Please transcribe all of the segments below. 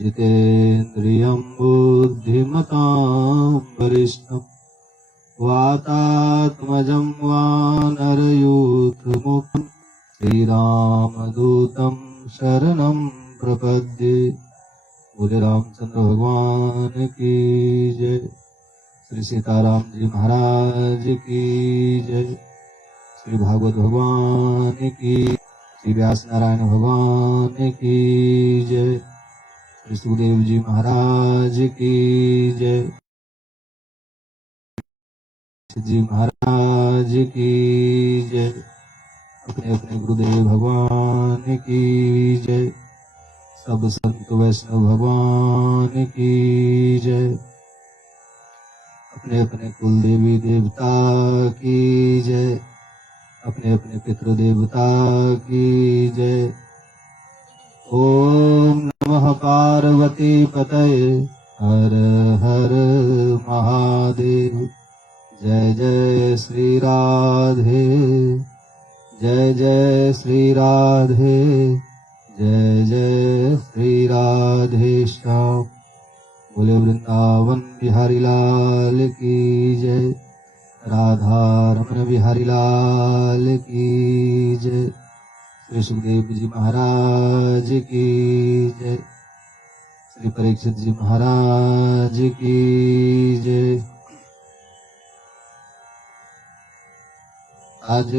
जितेन्द्रियं बुद्धिमतां वरिष्ठं वातात्मजं वानरयूथमुखं श्रीरामदूतं शरणं प्रपद्ये। बोले रामचंद्र भगवान की जय। श्री सीताराम जी महाराज की जय। श्री भागवत भगवान की, श्री व्यास नारायण भगवान की जय। श्री सुखदेव जी महाराज की जय। जी महाराज की जय। अपने अपने गुरुदेव भगवान की जय। सब संत वैष्णव भगवान की जय। अपने अपने कुल देवी देवता की जय। अपने अपने पितृ देवता की जय। ओम नमः पार्वती पतये हर हर महादेव। जय जय श्री राधे, जय जय श्री राधे, जय जय श्री राधे श्याम। बोले वृंदावन बिहारी लाल की जय। राधा रमन बिहारी लाल की जय। श्री सुखदेव जी महाराज की जय। श्री परीक्षित जी महाराज की जय। आज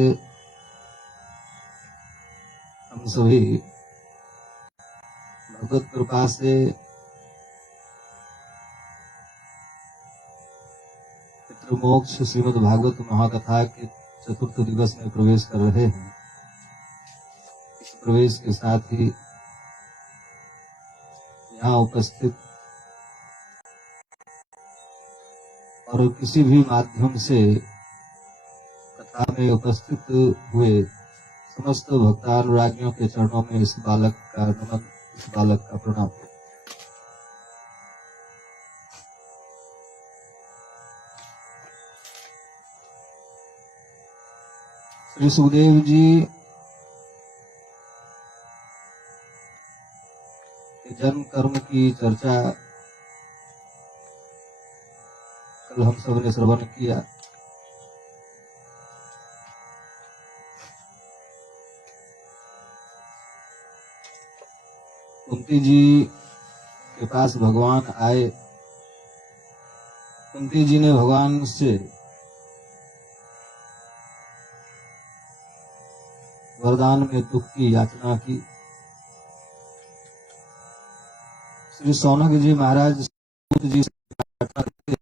हम सभी भगवत कृपा से पितृमोक्ष श्रीमद् भागवत महाकथा के चतुर्थ दिवस में प्रवेश कर रहे हैं। इस प्रवेश के साथ ही यहाँ उपस्थित और किसी भी माध्यम से कथा में उपस्थित हुए समस्त भक्तानुरागियों के चरणों में इस बालक का नमन, इस बालक का प्रणाम। श्री सुखदेव जी के जन्म कर्म की चर्चा कल हम सब ने श्रवण किया। कुंती जी के पास भगवान आए। कुंती जी ने भगवान से वरदान में दुख की याचना की। श्री सौनक जी महाराज सूत जी से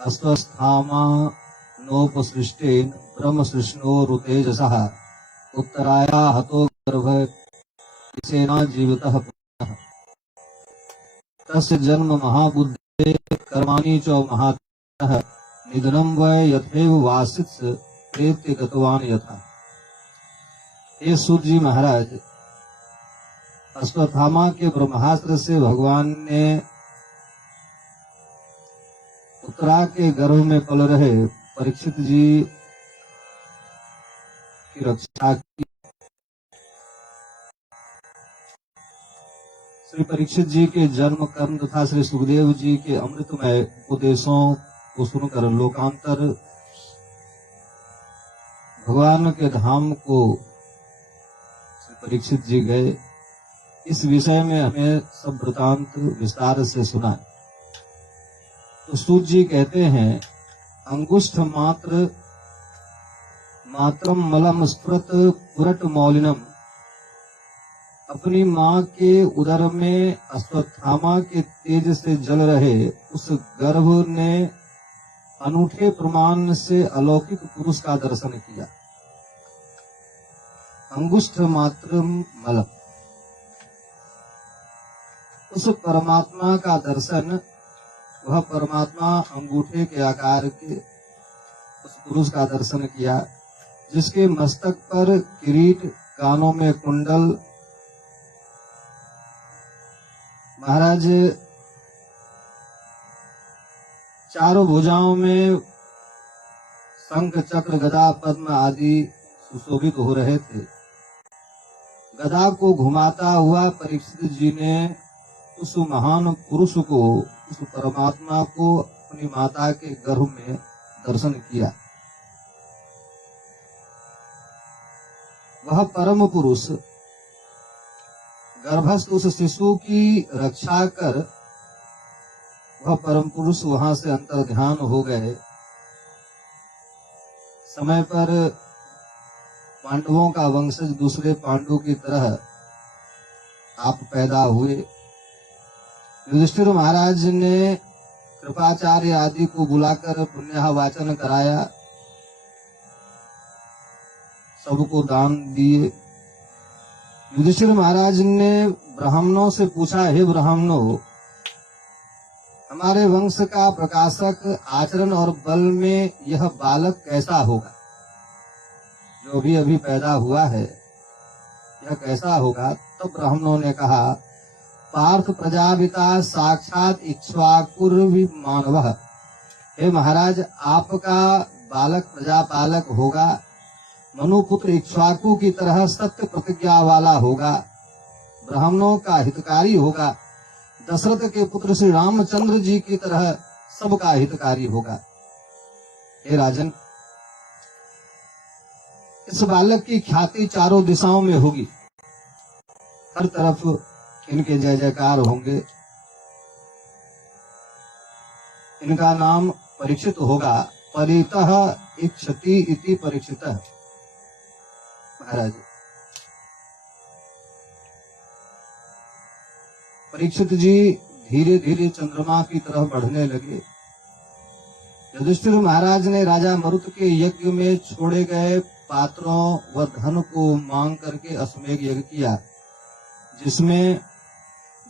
अस्वस्थामा नोपसृष्टेन ब्रह्म सृष्णोरुतेजसः उत्तराया हतो गर्भ सेना जीवितः पुनः तस्य जन्म महाबुद्धे कर्माणि च महात्मनः निधनं वै यथैव वासित्स प्रेत्य गतवान यथा। ये सूत जी महाराज, अश्वत्थामा के ब्रह्मास्त्र से भगवान ने उत्तरा के गर्भ में पल रहे परीक्षित जी की रक्षा की। श्री परीक्षित जी के जन्म कर्म तथा श्री सुखदेव जी के अमृतमय उपदेशों को सुनकर लोकांतर भगवान के धाम को श्री परीक्षित जी गए। इस विषय में हमें सब वृतांत विस्तार से सुना। तो सूत जी कहते हैं, अंगुष्ठ मात्रम मलम स्फुरत पुरट मौलिनम। अपनी माँ के उदर में अश्वत्थामा के तेज से जल रहे उस गर्भ ने अनूठे प्रमाण से अलौकिक पुरुष का दर्शन किया। अंगुष्ठ मात्रम मलम, उस परमात्मा का दर्शन, वह परमात्मा अंगूठे के आकार के उस पुरुष का दर्शन किया जिसके मस्तक पर किरीट, कानों में कुंडल। महाराज चारों भुजाओं में शंख, चक्र, गदा, पद्म आदि सुशोभित हो रहे थे। गदा को घुमाता हुआ परीक्षित जी ने उस महान पुरुष को, उस परमात्मा को अपनी माता के गर्भ में दर्शन किया। वह परम पुरुष गर्भस्थ उस शिशु की रक्षा कर वह परम पुरुष वहां से अंतर ध्यान हो गए। समय पर पांडवों का वंशज दूसरे पांडु की तरह आप पैदा हुए। युधिष्ठिर महाराज ने कृपाचार्य आदि को बुलाकर पुण्य वाचन कराया, सबको दान दिए। युधिष्ठिर महाराज ने ब्राह्मणों से पूछा, हे ब्राह्मणों, हमारे वंश का प्रकाशक आचरण और बल में यह बालक कैसा होगा? जो भी अभी पैदा हुआ है यह कैसा होगा? तो ब्राह्मणों ने कहा, पार्थ प्रजापिता साक्षात इक्ष्वाकुर्वि मानवः। हे महाराज, आपका बालक प्रजापालक होगा, मनुपुत्र इक्ष्वाकु की तरह सत्य प्रतिज्ञा वाला होगा, ब्राह्मणों का हितकारी होगा, दशरथ के पुत्र श्री रामचंद्र जी की तरह सबका हितकारी होगा। हे राजन, इस बालक की ख्याति चारों दिशाओं में होगी, हर तरफ इनके जय जयकार होंगे। इनका नाम परीक्षित होगा, परितः इच्छति इति परीक्षितः। महाराज, परीक्षित जी धीरे धीरे चंद्रमा की तरफ बढ़ने लगे। युधिष्ठिर महाराज ने राजा मरुत के यज्ञ में छोड़े गए पात्रों व धन को मांग करके अश्वमेध यज्ञ किया, जिसमें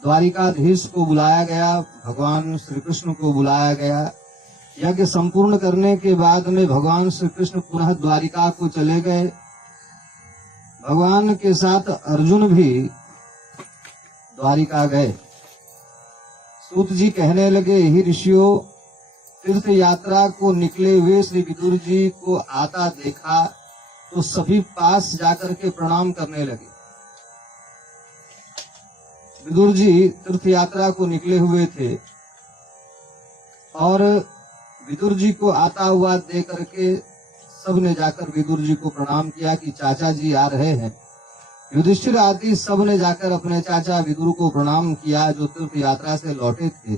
द्वारिकाधीश को बुलाया गया, भगवान श्री कृष्ण को बुलाया गया। यज्ञ संपूर्ण करने के बाद में भगवान श्री कृष्ण पुनः द्वारिका को चले गए। भगवान के साथ अर्जुन भी द्वारिका गए। सूत जी कहने लगे, हे ऋषियों, तीर्थ यात्रा को निकले हुए श्री विदुर जी को आता देखा तो सभी पास जाकर के प्रणाम करने लगे। विदुर जी तीर्थ यात्रा को निकले हुए थे और विदुर जी को आता हुआ देख करके सब ने जाकर विदुर जी को प्रणाम किया कि चाचा जी आ रहे हैं। युधिष्ठिर आदि सब ने जाकर अपने चाचा विदुर को प्रणाम किया, जो तीर्थ यात्रा से लौटे थे।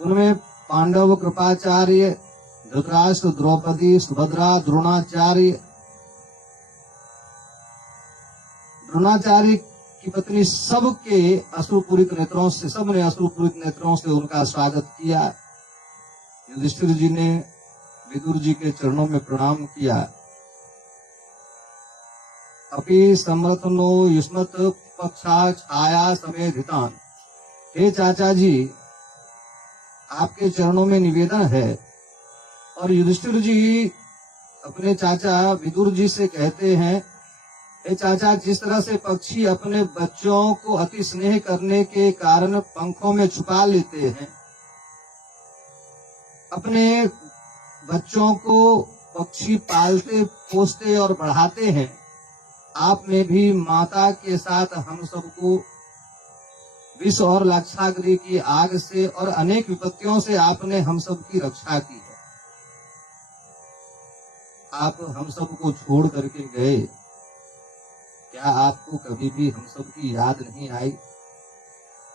उनमें पांडव, कृपाचार्य, धृतराष्ट्र, द्रौपदी, सुभद्रा, द्रोणाचार्य की पत्नी, सबके अश्रुपूरित नेत्रों से, सबने अश्रुपूरित नेत्रों से उनका स्वागत किया। युधिष्ठिर जी ने विदुर जी के चरणों में प्रणाम किया। अपि समर्थनो युष्मत पक्षा छाया समेधितान। हे चाचा जी, आपके चरणों में निवेदन है। और युधिष्ठिर जी अपने चाचा विदुर जी से कहते हैं, हे चाचा, जिस तरह से पक्षी अपने बच्चों को अति स्नेह करने के कारण पंखों में छुपा लेते हैं, अपने बच्चों को पक्षी पालते, पोसते और बढ़ाते हैं, आप में भी माता के साथ हम सबको विष और लाक्षागृह की आग से और अनेक विपत्तियों से आपने हम सब की रक्षा की है। आप हम सबको छोड़ करके गए, क्या आपको कभी भी हम सब की याद नहीं आई?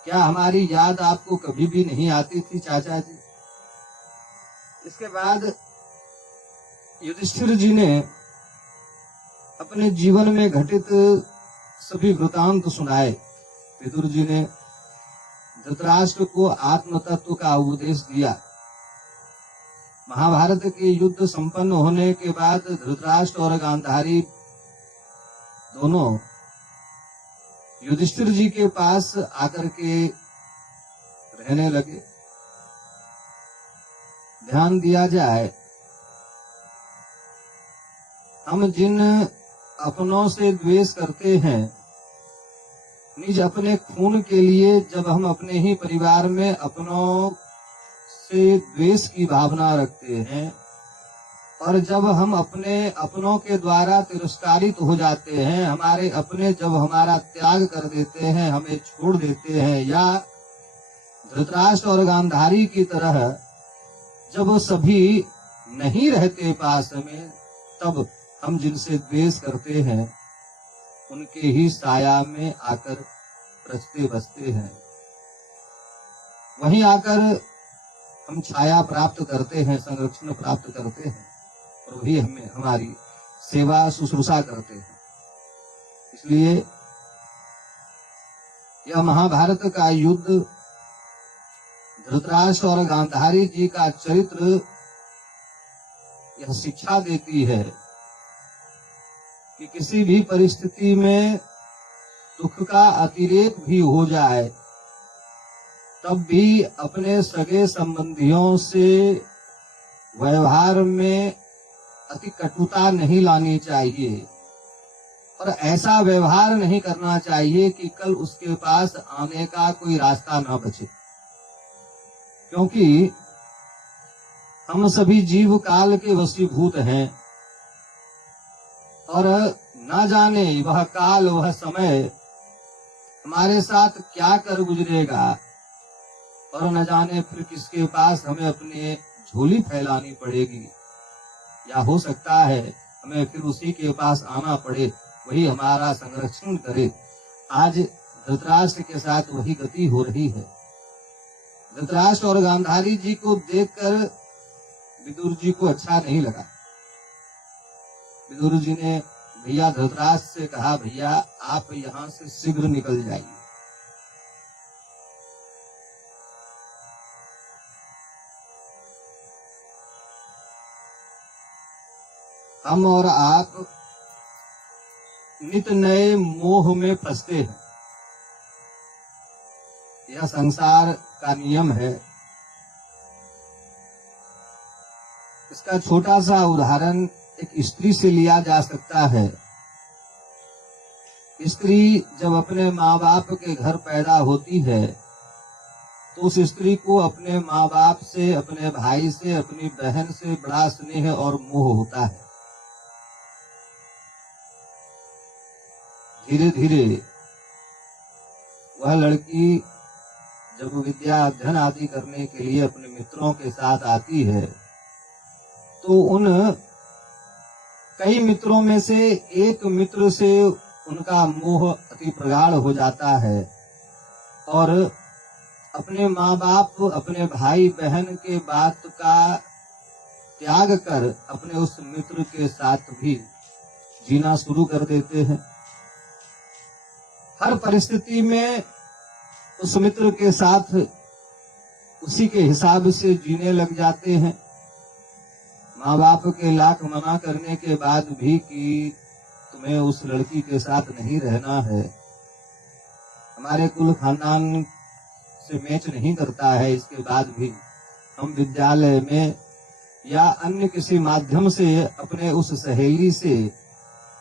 क्या हमारी याद आपको कभी भी नहीं आती थी चाचा जी? इसके बाद युधिष्ठिर जी ने अपने जीवन में घटित सभी वृतांत सुनाए। विदुर जी ने धृतराष्ट्र को आत्म तत्व का उपदेश दिया। महाभारत के युद्ध संपन्न होने के बाद धृतराष्ट्र और गांधारी दोनों युधिष्ठिर जी के पास आकर के रहने लगे। ध्यान दिया जाए, हम जिन अपनों से द्वेष करते हैं, निज अपने खून के लिए, जब हम अपने ही परिवार में अपनों से द्वेष की भावना रखते हैं और जब हम अपने अपनों के द्वारा तिरस्कारित हो जाते हैं, हमारे अपने जब हमारा त्याग कर देते हैं, हमें छोड़ देते हैं, या धृतराष्ट्र और गांधारी की तरह जब वो सभी नहीं रहते पास में, तब हम जिनसे द्वेष करते हैं उनके ही साया में आकर रचते बसते हैं, वहीं आकर हम छाया प्राप्त करते हैं, संरक्षण प्राप्त करते हैं, और वही हमें हमारी सेवा शुश्रूषा करते हैं। इसलिए यह महाभारत का युद्ध धृतराष्ट्र और गांधारी जी का चरित्र यह शिक्षा देती है कि किसी भी परिस्थिति में दुख का अतिरेक भी हो जाए, तब भी अपने सगे संबंधियों से व्यवहार में अति कटुता नहीं लानी चाहिए, और ऐसा व्यवहार नहीं करना चाहिए कि कल उसके पास आने का कोई रास्ता ना बचे। क्योंकि हम सभी जीव काल के वशीभूत हैं, और न जाने वह काल वह समय हमारे साथ क्या कर गुजरेगा, और न जाने फिर किसके पास हमें अपनी झोली फैलानी पड़ेगी, या हो सकता है हमें फिर उसी के पास आना पड़े, वही हमारा संरक्षण करे। आज धृतराष्ट्र के साथ वही गति हो रही है। धृतराष्ट्र और गांधारी जी को देखकर विदुर जी को अच्छा नहीं लगा। विदुर जी ने भैया धृतराष्ट्र से कहा, भैया आप यहाँ से शीघ्र निकल जाइए। हम और आप नित नए मोह में फंसते हैं, यह संसार का नियम है। इसका छोटा सा उदाहरण एक स्त्री से लिया जा सकता है। स्त्री जब अपने माँ बाप के घर पैदा होती है, तो उस स्त्री को अपने माँ बाप से, अपने भाई से, अपनी बहन से बड़ा स्नेह और मोह होता है। धीरे धीरे वह लड़की जब विद्या अध्ययन आदि करने के लिए अपने मित्रों के साथ आती है, तो उन कई मित्रों में से एक मित्र से उनका मोह अति प्रगाढ़ हो जाता है, और अपने माँ बाप, अपने भाई बहन के बात का त्याग कर अपने उस मित्र के साथ भी जीना शुरू कर देते हैं। हर परिस्थिति में उस मित्र के साथ उसी के हिसाब से जीने लग जाते हैं। माँ बाप के लाख मना करने के बाद भी कि तुम्हें उस लड़की के साथ नहीं रहना है, हमारे कुल खानदान से मैच नहीं करता है, इसके बाद भी हम विद्यालय में या अन्य किसी माध्यम से अपने उस सहेली से,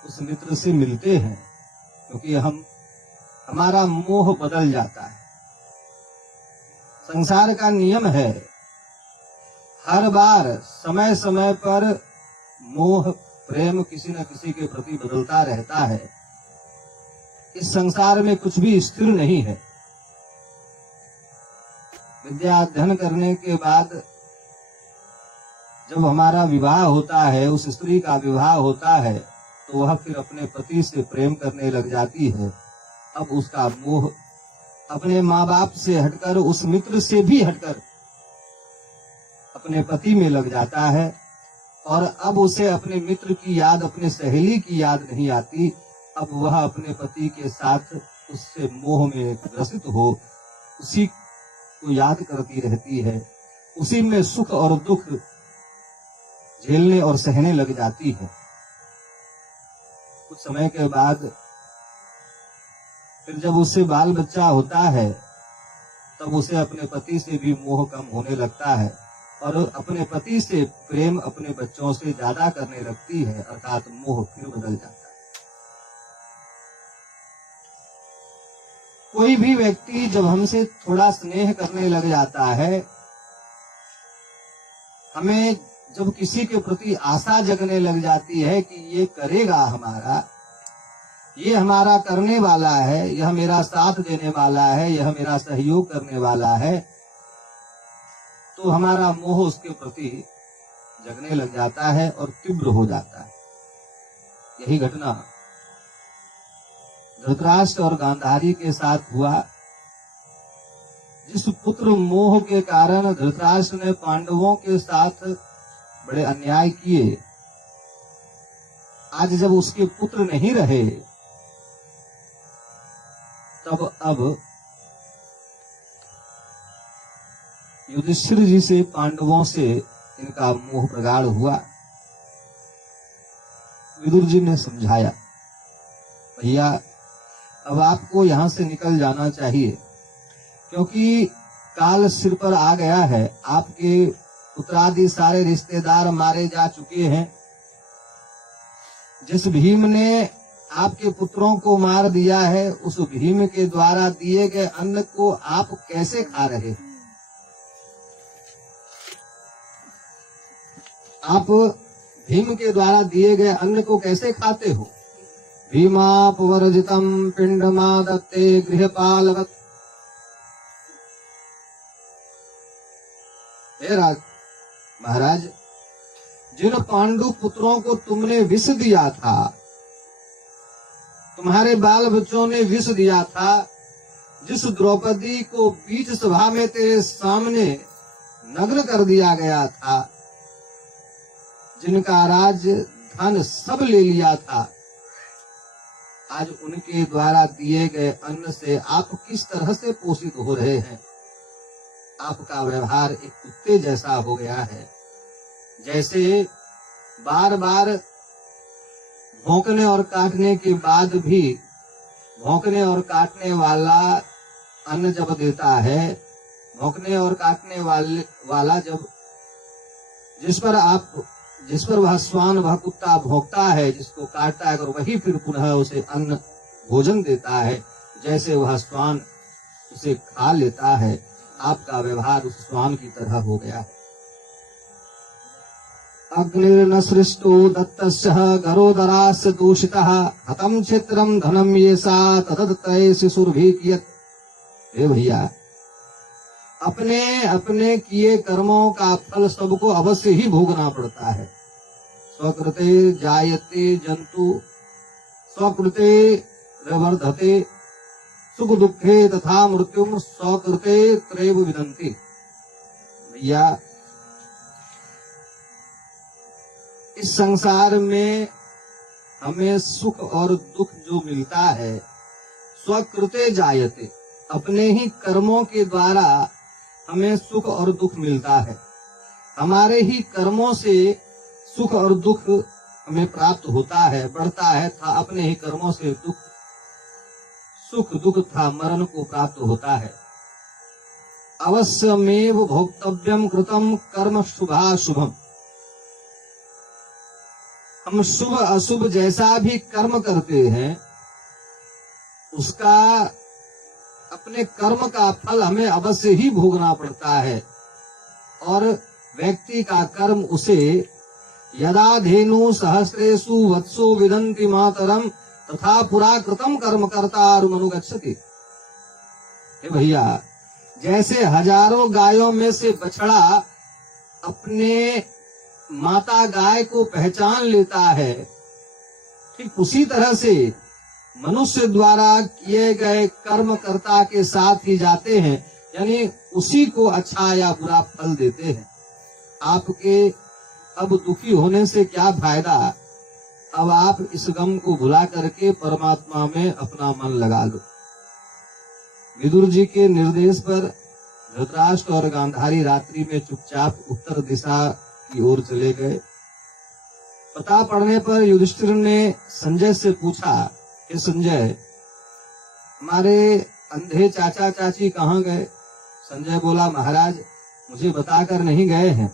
उस मित्र से मिलते हैं, क्योंकि हमारा मोह बदल जाता है। संसार का नियम है, हर बार समय समय पर मोह प्रेम किसी न किसी के प्रति बदलता रहता है। इस संसार में कुछ भी स्थिर नहीं है। विद्या अध्ययन करने के बाद जब हमारा विवाह होता है, उस स्त्री का विवाह होता है, तो वह फिर अपने पति से प्रेम करने लग जाती है। अब उसका मोह अपने माँ बाप से हटकर, उस मित्र से भी हटकर अपने पति में लग जाता है, और अब उसे अपने मित्र की याद, अपने सहेली की याद नहीं आती। अब वह अपने पति के साथ उससे मोह में ग्रसित हो उसी को याद करती रहती है, उसी में सुख और दुख झेलने और सहने लग जाती है। कुछ समय के बाद फिर जब उससे बाल बच्चा होता है, तब उसे अपने पति से भी मोह कम होने लगता है, और अपने पति से प्रेम अपने बच्चों से ज्यादा करने लगती है, अर्थात मोह फिर बदल जाता है। कोई भी व्यक्ति जब हमसे थोड़ा स्नेह करने लग जाता है, हमें जब किसी के प्रति आशा जगने लग जाती है कि ये करेगा हमारा, ये हमारा करने वाला है, यह मेरा साथ देने वाला है, यह मेरा सहयोग करने वाला है, तो हमारा मोह उसके प्रति जगने लग जाता है और तीव्र हो जाता है। यही घटना धृतराष्ट्र और गांधारी के साथ हुआ। जिस पुत्र मोह के कारण धृतराष्ट्र ने पांडवों के साथ बड़े अन्याय किए, आज जब उसके पुत्र नहीं रहे, तब अब युधिष्ठिर जी से पांडवों से इनका मोह प्रगाढ़ हुआ। विदुर जी ने समझाया, भैया अब आपको यहां से निकल जाना चाहिए, क्योंकि काल सिर पर आ गया है। आपके पुत्रादि सारे रिश्तेदार मारे जा चुके हैं। जिस भीम ने आपके पुत्रों को मार दिया है, उस भीम के द्वारा दिए गए अन्न को आप कैसे खा रहे हैं? आप भीम के द्वारा दिए गए अन्न को कैसे खाते हो? भीमापवर्जितम पिंडमादत्ते गृहपालवत्। हे महाराज, जिन पांडु पुत्रों को तुमने विष दिया था, तुम्हारे बाल बच्चों ने विष दिया था, जिस द्रौपदी को बीच सभा में तेरे सामने नग्न कर दिया गया था, जिनका राज धन सब ले लिया था, आज उनके द्वारा दिए गए अन्न से आप किस तरह से पोषित हो रहे हैं? आपका व्यवहार एक कुत्ते जैसा हो गया है। जैसे बार बार भौंकने और काटने के बाद भी भौंकने और काटने वाला अन्न जब देता है, भौंकने और काटने वाला जब जिस पर वह श्वान, वह कुत्ता भौंकता है, जिसको काटता है, और वही फिर पुनः उसे अन्न भोजन देता है, जैसे वह श्वान उसे खा लेता है, आपका व्यवहार उस श्वान की तरह हो गया है। अग्निर्न सृष्टो दत्तस्य गरोदरास्य दूषितः हतम क्षेत्रम धनम येषा तदत्तये शिशुर्भि कियत्। हे भैया, अपने अपने किए कर्मों का फल सबको अवश्य ही भोगना पड़ता है। स्वकृते जायते जंतु स्वकृते प्रवर्धते सुख दुखे तथा मृत्युम स्वकृते त्रैव विदन्ति। भैया, इस संसार में हमें सुख और दुख जो मिलता है, स्वकृते जायते, अपने ही कर्मों के द्वारा हमें सुख और दुख मिलता है। हमारे ही कर्मों से सुख और दुख हमें प्राप्त होता है, बढ़ता है, था अपने ही कर्मों से सुख दुख था मरण को प्राप्त होता है। अवश्यमेव भोक्तव्यम कृतम कर्म शुभाशुभम। हम शुभ अशुभ जैसा भी कर्म करते हैं, उसका अपने कर्म का फल हमें अवश्य ही भोगना पड़ता है। और व्यक्ति का कर्म उसे यदा धेनु सहस्रेषु वत्सो विदन्ति मातरम तथा पुरा कृतम कर्म कर्तारमनुगच्छति। हे भैया, जैसे हजारों गायों में से बछड़ा अपने माता गाय को पहचान लेता है, ठीक उसी तरह से मनुष्य द्वारा किए गए कर्म कर्ता के साथ ही जाते हैं, यानी उसी को अच्छा या बुरा फल देते हैं। आपके अब दुखी होने से क्या फायदा? अब आप इस गम को भुला करके परमात्मा में अपना मन लगा लो। विदुर जी के निर्देश पर धृतराष्ट्र और गांधारी रात्रि में चुपचाप उत्तर दिशा की ओर चले गए। पता पड़ने पर युधिष्ठिर ने संजय से पूछा, हे संजय, हमारे अंधे चाचा चाची कहाँ गए? संजय बोला, महाराज मुझे बताकर नहीं गए हैं।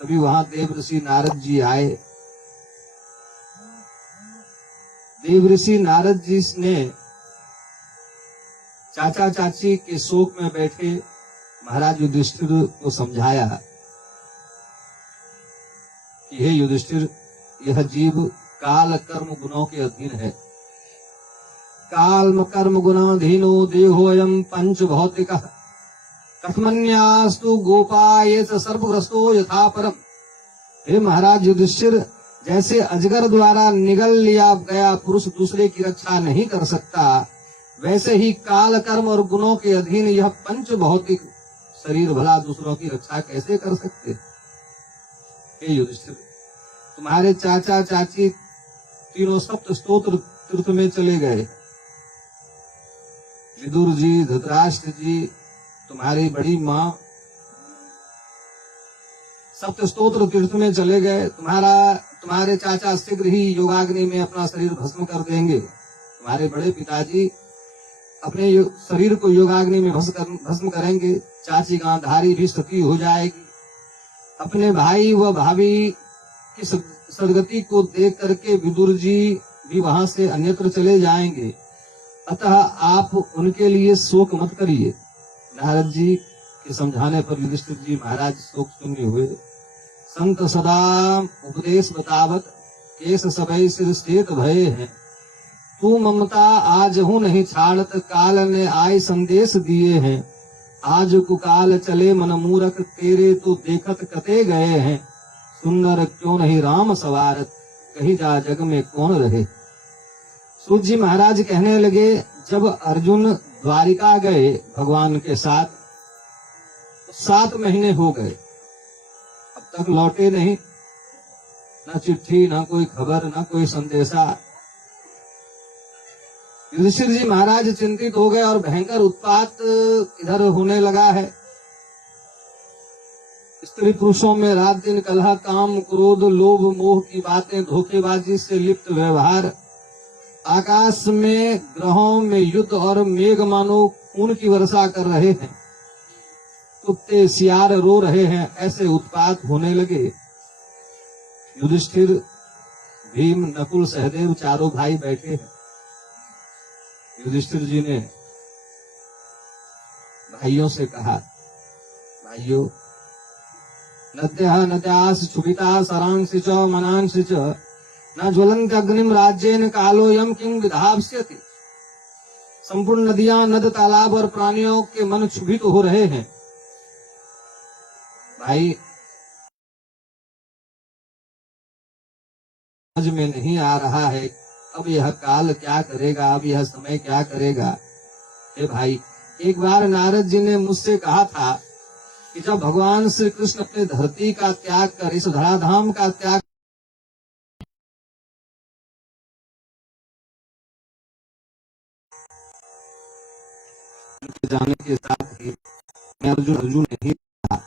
तभी वहां देवऋषि नारद जी आए। देवऋषि नारद जी ने चाचा चाची के शोक में बैठे महाराज युधिष्ठिर को समझाया कि हे युधिष्ठिर, यह जीव काल कर्म गुणों के अधीन है। काल कर्म गुणाधीनो देहोऽयं पंच भौतिक कथमन्यास्तु गोपायेत सर्वग्रस्तो यथा परम। हे महाराज युधिष्ठिर, जैसे अजगर द्वारा निगल लिया गया पुरुष दूसरे की रक्षा नहीं कर सकता, वैसे ही काल कर्म और गुणों के अधीन यह पंच भौतिक शरीर भला दूसरों की रक्षा कैसे कर सकते। हे युधिष्ठिर, तुम्हारे चाचा चाची तीनों सप्त स्तोत्र तीर्थ में चले गए। विदुर जी, धृतराष्ट्र जी, तुम्हारी बड़ी माँ सप्त स्तोत्र तीर्थ में चले गए। तुम्हारे चाचा शीघ्र ही योगाग्नि में अपना शरीर भस्म कर देंगे। तुम्हारे बड़े पिताजी अपने शरीर को योगाग्नि में भस्म करेंगे। चाची गांधारी भी सती हो जाएगी। अपने भाई व भाभी की सदगति को देख करके विदुर जी भी वहां से अन्यत्र चले जाएंगे। अतः आप उनके लिए शोक मत करिए। नारद जी के समझाने पर युधिष्ठिर जी महाराज शोक शून्य हुए। संत सदा उपदेश बतावत केस सबई सिर स्थित भये हैं। तू ममता आज हूँ नहीं छाड़त, काल ने आय संदेश दिए हैं। आज कुकाल चले मन मूरख, तेरे तो देखत कते गए हैं। सुंदर क्यों नहीं राम सवारत, कहीं जा जग में कौन रहे। सूत जी महाराज कहने लगे, जब अर्जुन द्वारिका गए भगवान के साथ, 7 महीने हो गए, अब तक लौटे नहीं। ना चिट्ठी, ना कोई खबर, ना कोई संदेशा। युधिष्ठिर जी महाराज चिंतित हो गए और भयंकर उत्पात इधर होने लगा है। स्त्री पुरुषों में रात दिन कलह, काम क्रोध लोभ मोह की बातें, धोखेबाजी से लिप्त व्यवहार, आकाश में ग्रहों में युद्ध और मेघ मानो खून की वर्षा कर रहे हैं। कुत्ते सियार रो रहे हैं, ऐसे उत्पात होने लगे। युधिष्ठिर, भीम, नकुल, सहदेव चारों भाई बैठे हैं। युधिष्ठिर जी ने भाइयों से कहा, भाइयों, नद्यः नद्यास क्षुभिता सरांसि च मनांसि च न ज्वलंत अग्निम राज्येन कालोयम किं विधास्यति। संपूर्ण नदियां, नद, तालाब और प्राणियों के मन क्षुभित हो रहे हैं। भाई, समझ में नहीं आ रहा है अब यह काल क्या करेगा, अब यह समय क्या करेगा। हे भाई, एक बार नारद जी ने मुझसे कहा था कि जब भगवान श्री कृष्ण अपने धरती का त्याग कर इस धराधाम का त्याग जाने के साथ ही मैं अर्जुन नहीं था।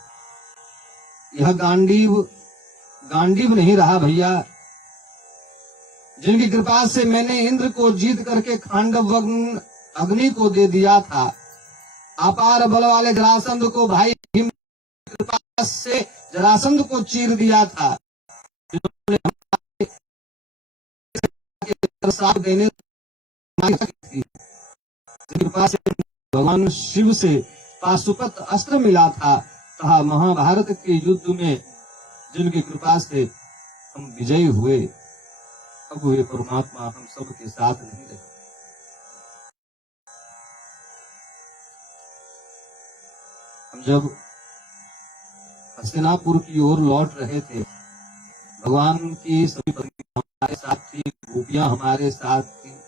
यह गांडीव नहीं रहा भैया, जिनकी कृपा से मैंने इंद्र को जीत करके खांडव अग्नि को दे दिया था। अपार बल वाले जरासंध को भाई भीम की कृपा से जरासंध को चीर दिया था। देने की कृपा से भगवान शिव से पाशुपत अस्त्र मिला था, तथा महाभारत के युद्ध में जिनकी कृपा से हम विजयी हुए, अब वे परमात्मा हम सब के साथ नहीं रहे। हम जब हस्तिनापुर की ओर लौट रहे थे, भगवान की सभी पत्नियां हमारे साथ थी, गोपियां हमारे साथ थी।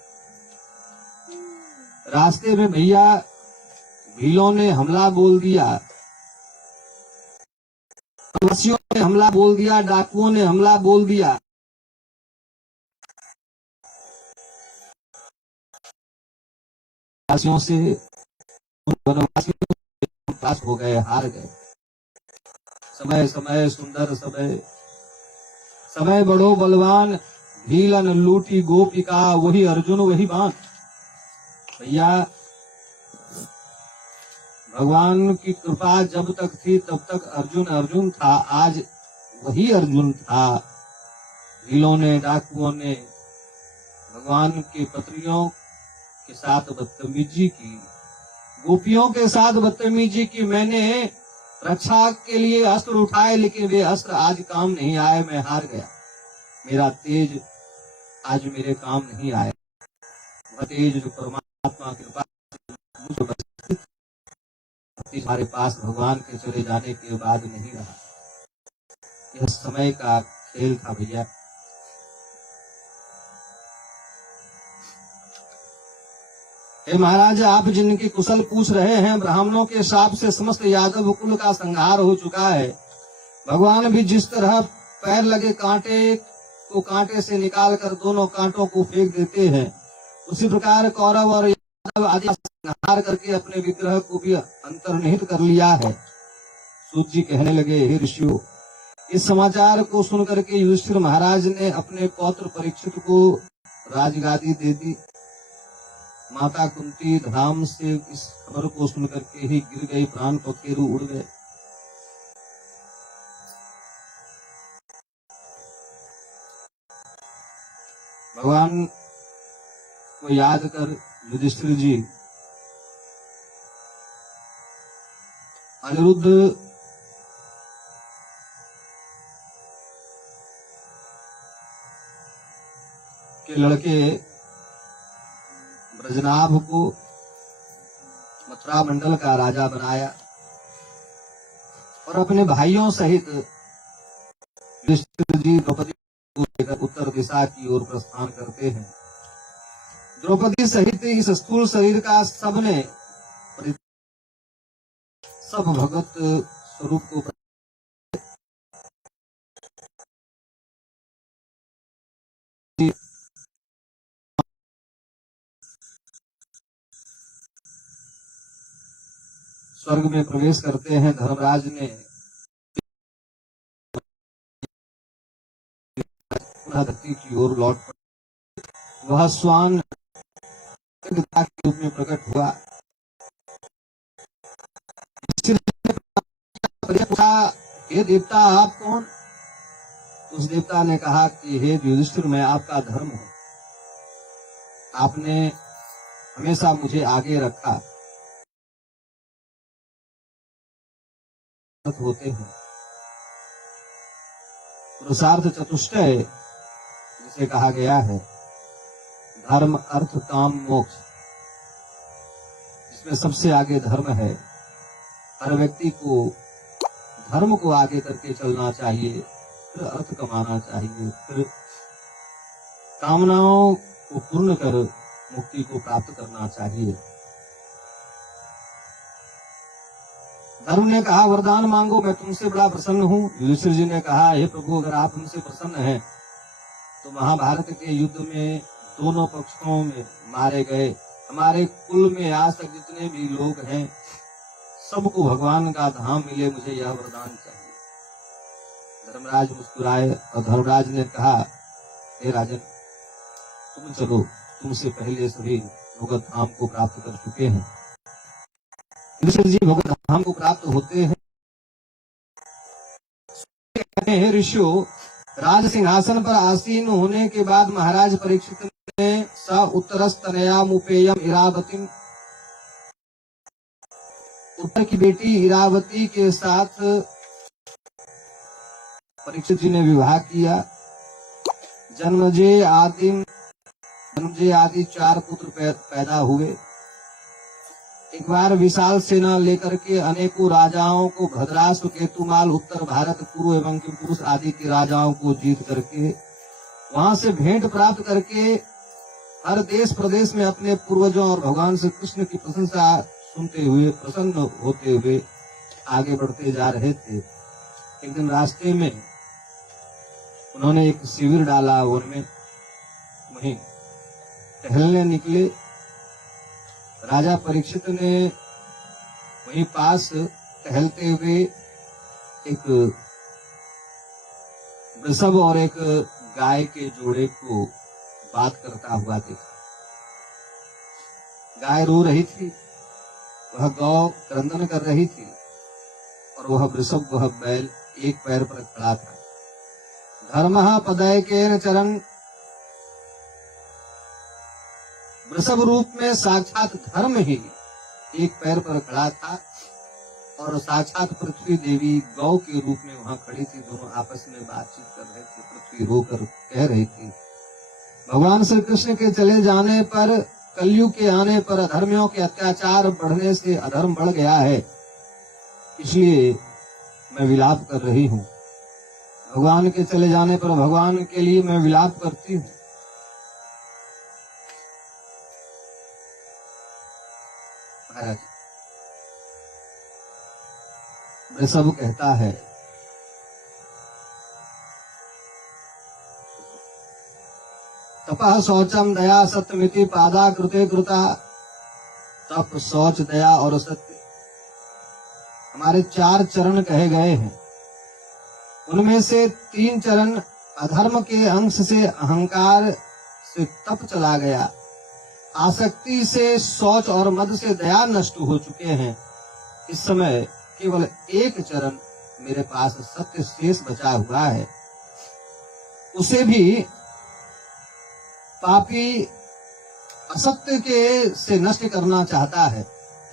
रास्ते में भैया भीलों ने हमला बोल दिया, प्रवासियों ने हमला बोल दिया, डाकुओं ने हमला बोल दिया। वनवासियों से पास हो गए, हार गए। समय समय सुंदर समय बड़ो बलवान, भीलन लूटी गोपिका, वही अर्जुन वही बाण। भैया, भगवान की कृपा जब तक थी तब तक अर्जुन था, आज वही अर्जुन था। भीलों ने, डाकुओं ने भगवान की पत्नियों के साथ बदतमीजी की, गोपियों के साथ बदतमीजी की। मैंने रक्षा के लिए अस्त्र उठाए, लेकिन वे अस्त्र आज काम नहीं आए। मैं हार गया, मेरा तेज आज मेरे काम नहीं आया। वह तेज जो परमात्मा की कृपा हमारे पास भगवान के चले जाने के बाद नहीं रहा। यह समय का खेल था भैया। हे महाराज, आप जिनके कुशल पूछ रहे हैं, ब्राह्मणों के शाप से समस्त यादव कुल का संहार हो चुका है। भगवान भी जिस तरह पैर लगे कांटे को कांटे से निकाल कर दोनों कांटों को फेंक देते हैं, उसी प्रकार कौरव और यादव आदि संहार करके अपने विग्रह को भी अंतर्निहित कर लिया है। सूत जी कहने लगे, हे ऋषियों, इस समाचार को सुनकर के युधिष्ठिर महाराज ने अपने पौत्र परीक्षित को राजगादी दे दी। माता कुंती धाम से इस खबर को सुनकर के ही गिर गई, प्राण पखेरु उड़ गए। भगवान को याद कर युधिष्ठिर जी अनिरुद्ध के लड़के ब्रजनाभ को मथुरा मंडल का राजा बनाया और अपने भाइयों सहित युधिष्ठिर जी द्रौपदी को लेकर उत्तर दिशा की ओर प्रस्थान करते हैं। द्रौपदी सहित इस स्थूल शरीर का सबने सब भगवत स्वरूप को स्वर्ग में प्रवेश करते हैं। धर्मराज ने पुनः धरती की ओर लौट पड़ा। वह स्वान के रूप में प्रकट हुआ। पूछा, हे देवता आप कौन? उस देवता ने कहा कि हे युधिष्ठिर, मैं आपका धर्म हूं। आपने हमेशा मुझे आगे रखा। होते हैं पुरुषार्थ चतुष्टय जिसे कहा गया है, धर्म अर्थ काम मोक्ष, इसमें सबसे आगे धर्म है। हर व्यक्ति को धर्म को आगे करके चलना चाहिए, फिर अर्थ कमाना चाहिए, फिर कामनाओं को पूर्ण कर मुक्ति को प्राप्त करना चाहिए। धर्म ने कहा, वरदान मांगो, मैं तुमसे बड़ा प्रसन्न हूँ। युधिष्ठिर जी ने कहा, हे प्रभु, अगर आप हमसे प्रसन्न हैं तो महाभारत के युद्ध में दोनों पक्षों में मारे गए हमारे कुल में आज तक जितने भी लोग हैं, सबको भगवान का धाम मिले, मुझे यह वरदान चाहिए। धर्मराज मुस्कुराए और धर्मराज ने कहा, हे राजन, तुम चलो, तुमसे पहले सभी भगवत धाम को प्राप्त कर चुके हैं। युधिष्ठिर जी भगवत धाम को प्राप्त होते हैं। हे ऋषियों, राज सिंहासन पर आसीन होने के बाद महाराज परीक्षित ने स उत्तरस्तनयामुपेयम इरावतीम, उत्तर की बेटी इरावती के साथ परीक्षित जी ने विवाह किया। जन्मजे आदि 4 पुत्र पैदा हुए। एक बार विशाल सेना लेकर के अनेकों राजाओं को, भद्रासु, केतुमाल, उत्तर भारत, पूर्व एवं पुरुष आदि के राजाओं को जीत करके वहां से भेंट प्राप्त करके हर देश प्रदेश में अपने पूर्वजों और भगवान श्री कृष्ण की प्रशंसा सुनते हुए, प्रसन्न होते हुए आगे बढ़ते जा रहे थे। एक दिन रास्ते में उन्होंने एक शिविर डाला, वन में वहीं टहलने निकले। राजा परीक्षित ने वहीं पास टहलते हुए एक वृषभ और एक गाय के जोड़े को बात करता हुआ देखा। गाय रो रही थी, वह गौ क्रंदन कर रही थी और वह वृषभ, वह बैल एक पैर पर खड़ा था। धर्मः पदैकेन चरन्, वृषभ रूप में साक्षात धर्म ही एक पैर पर खड़ा था और साक्षात पृथ्वी देवी गौ के रूप में वहां खड़ी थी। दोनों आपस में बातचीत कर रहे थे। पृथ्वी रोकर कह रही थी, भगवान श्री कृष्ण के चले जाने पर, कलयुग के आने पर अधर्मियों के अत्याचार बढ़ने से अधर्म बढ़ गया है, इसलिए मैं विलाप कर रही हूँ। भगवान के चले जाने पर भगवान के लिए मैं विलाप करती हूँ। महाराज वृषभ कहता है, तपः शौचम दया सत्यमिति पादा कृते कृता। तप, शौच, दया और सत्य हमारे 4 चरण कहे गए हैं। उनमें से 3 चरण अधर्म के अंश से, अहंकार से तप चला गया, आसक्ति से शौच और मद से दया नष्ट हो चुके हैं। इस समय केवल 1 चरण मेरे पास सत्य शेष बचा हुआ है। उसे भी पापी असत्य के से नष्ट करना चाहता है।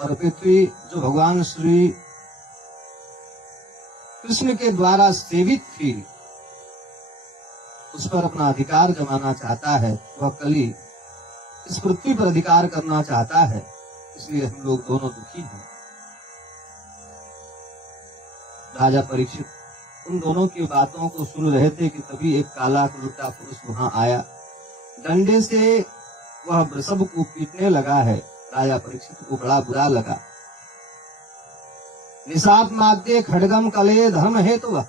पर पृथ्वी जो भगवान श्री कृष्ण के द्वारा सेवित थी, उस पर अपना अधिकार जमाना चाहता है। वह कली इस पृथ्वी पर अधिकार करना चाहता है, इसलिए हम लोग दोनों दुखी हैं। राजा परीक्षित उन दोनों की बातों को सुन रहे थे कि तभी एक काला कुलटा पुरुष वहां आया। डंडे से वह वृषभ को पीटने लगा है। राजा परीक्षित को बड़ा बुरा लगा। निशात माद्य खड्गम कले धर्म हेतु,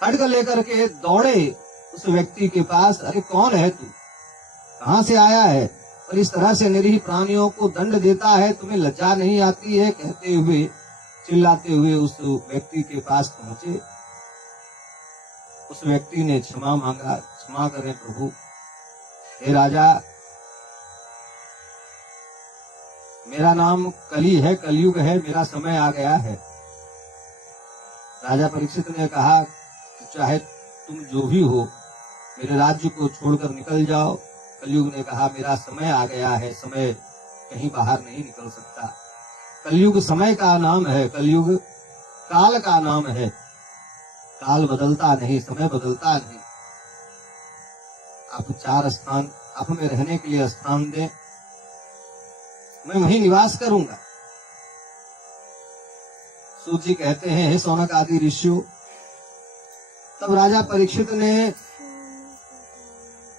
खड्ग लेकर के दौड़े उस व्यक्ति के पास। अरे कौन है तू, कहां से आया है, और इस तरह से निरीह प्राणियों को दंड देता है, तुम्हें लज्जा नहीं आती है? कहते हुए चिल्लाते हुए उस व्यक्ति के पास पहुंचे। उस व्यक्ति ने क्षमा मांगा, क्षमा करें प्रभु, हे राजा, मेरा नाम कली है, कलयुग है, मेरा समय आ गया है। राजा परीक्षित ने कहा, चाहे तुम जो भी हो, मेरे राज्य को छोड़कर निकल जाओ। कलयुग ने कहा, मेरा समय आ गया है, समय कहीं बाहर नहीं निकल सकता। कलयुग समय का नाम है, कलयुग काल का नाम है। काल बदलता नहीं, समय बदलता नहीं। आप 4 स्थान, आप हमें रहने के लिए स्थान दें, मैं वहीं निवास करूंगा। सूत जी कहते हैं, हे सौनक आदि ऋषियों, तब राजा परीक्षित ने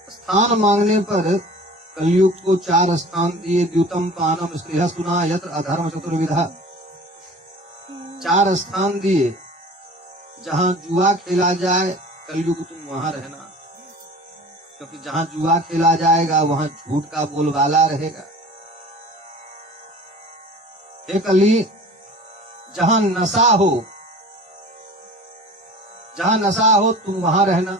स्थान मांगने पर कलयुग को 4 स्थान दिए। द्यूतम पानम स्त्रिह सुना यत्र अधर्म चतुर्विधा। 4 स्थान दिए। जहां जुआ खेला जाए, कलयुग तुम वहां रहना, क्योंकि जहां जुआ खेला जाएगा वहां झूठ का बोलबाला रहेगा। हे कली, जहां नशा हो, जहां नशा हो तुम वहां रहना,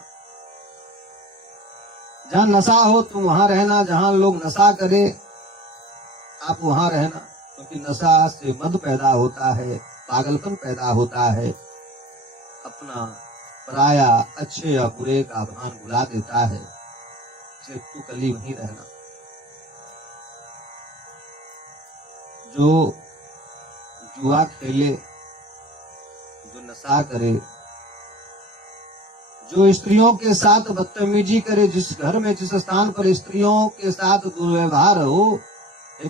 जहां नशा हो तुम वहां रहना, जहां लोग नशा करे आप वहां रहना, क्योंकि नशा से मद पैदा होता है, पागलपन पैदा होता है, अपना पराया अच्छे या बुरे का भान भुला देता है। इसलिए तू कली वहीं रहना। जो जुआ खेले, जो नशा करे, जो स्त्रियों के साथ बदतमीजी करे, जिस घर में जिस स्थान पर स्त्रियों के साथ दुर्व्यवहार हो,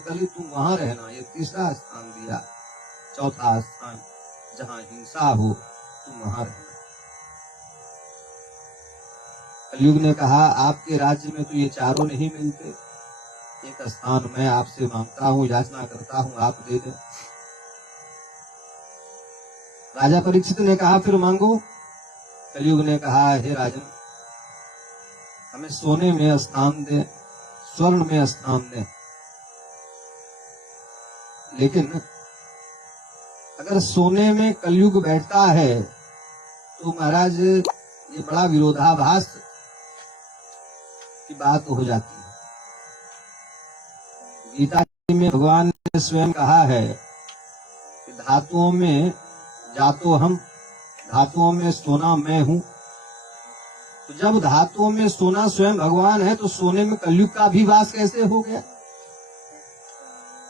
कली तुम वहां रहना। ये 3रा स्थान दिया। 4था स्थान, जहां हिंसा हो तुम वहां रहना। कलयुग ने कहा, आपके राज्य में तो ये 4 नहीं मिलते, एक स्थान मैं आपसे मांगता हूं, याचना करता हूं, आप दे दें। राजा परीक्षित ने कहा, फिर मांगो। कलयुग ने कहा, हे राजन, हमें सोने में स्थान दे, स्वर्ण में स्थान दे, लेकिन अगर सोने में कलयुग बैठता है तो महाराज ये बड़ा विरोधाभास की बात हो जाती है। गीता में भगवान ने स्वयं कहा है कि धातुओं में जातो हम, धातुओं में सोना मैं हूं। तो जब धातुओं में सोना स्वयं भगवान है तो सोने में कलयुग का भी वास कैसे हो गया?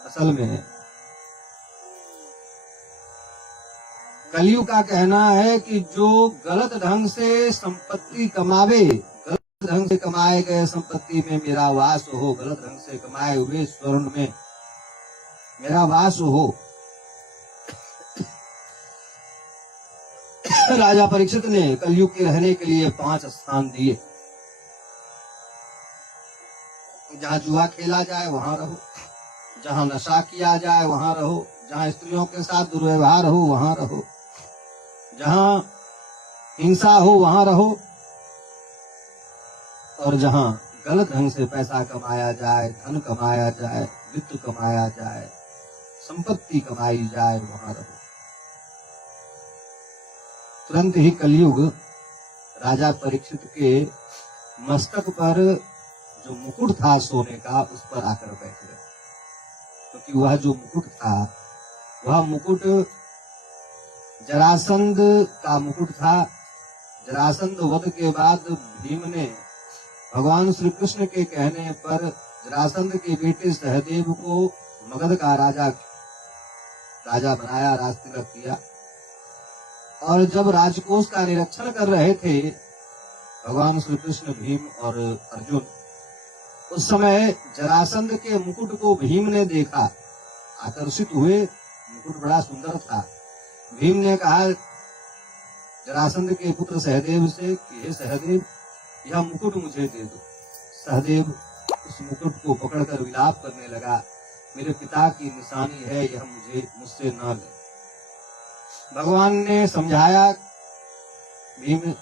असल में कलयुग का कहना है कि जो गलत ढंग से संपत्ति कमावे, गलत ढंग से कमाए गए संपत्ति में मेरा वास हो, गलत ढंग से कमाए हुए स्वर्ण में मेरा वास हो। राजा परीक्षित ने कलयुग के रहने के लिए 5 स्थान दिए। जहाँ जुआ खेला जाए वहां रहो, जहाँ नशा किया जाए वहां रहो, जहाँ स्त्रियों के साथ दुर्व्यवहार हो वहां रहो, जहाँ हिंसा हो वहां रहो, और जहाँ गलत ढंग से पैसा कमाया जाए, धन कमाया जाए, वित्त कमाया जाए, संपत्ति कमाई जाए वहां रहो। तुरंत ही कलयुग राजा परीक्षित के मस्तक पर जो मुकुट था सोने का, उस पर आकर बैठ गए। क्योंकि वह जो मुकुट था, वह मुकुट जरासंध का मुकुट था। जरासंध वध के बाद भीम ने भगवान श्री कृष्ण के कहने पर जरासंध के बेटे सहदेव को मगध का राजा बनाया, राज तिलक किया। और जब राजकोष का निरीक्षण कर रहे थे भगवान श्री कृष्ण, भीम और अर्जुन, उस समय जरासंध के मुकुट को भीम ने देखा, आकर्षित हुए। मुकुट बड़ा सुंदर था। भीम ने कहा जरासंध के पुत्र सहदेव से कि हे सहदेव, यह मुकुट मुझे दे दो। सहदेव उस मुकुट को पकड़कर विलाप करने लगा, मेरे पिता की निशानी है, यह मुझसे न ले। भगवान ने समझाया, भीम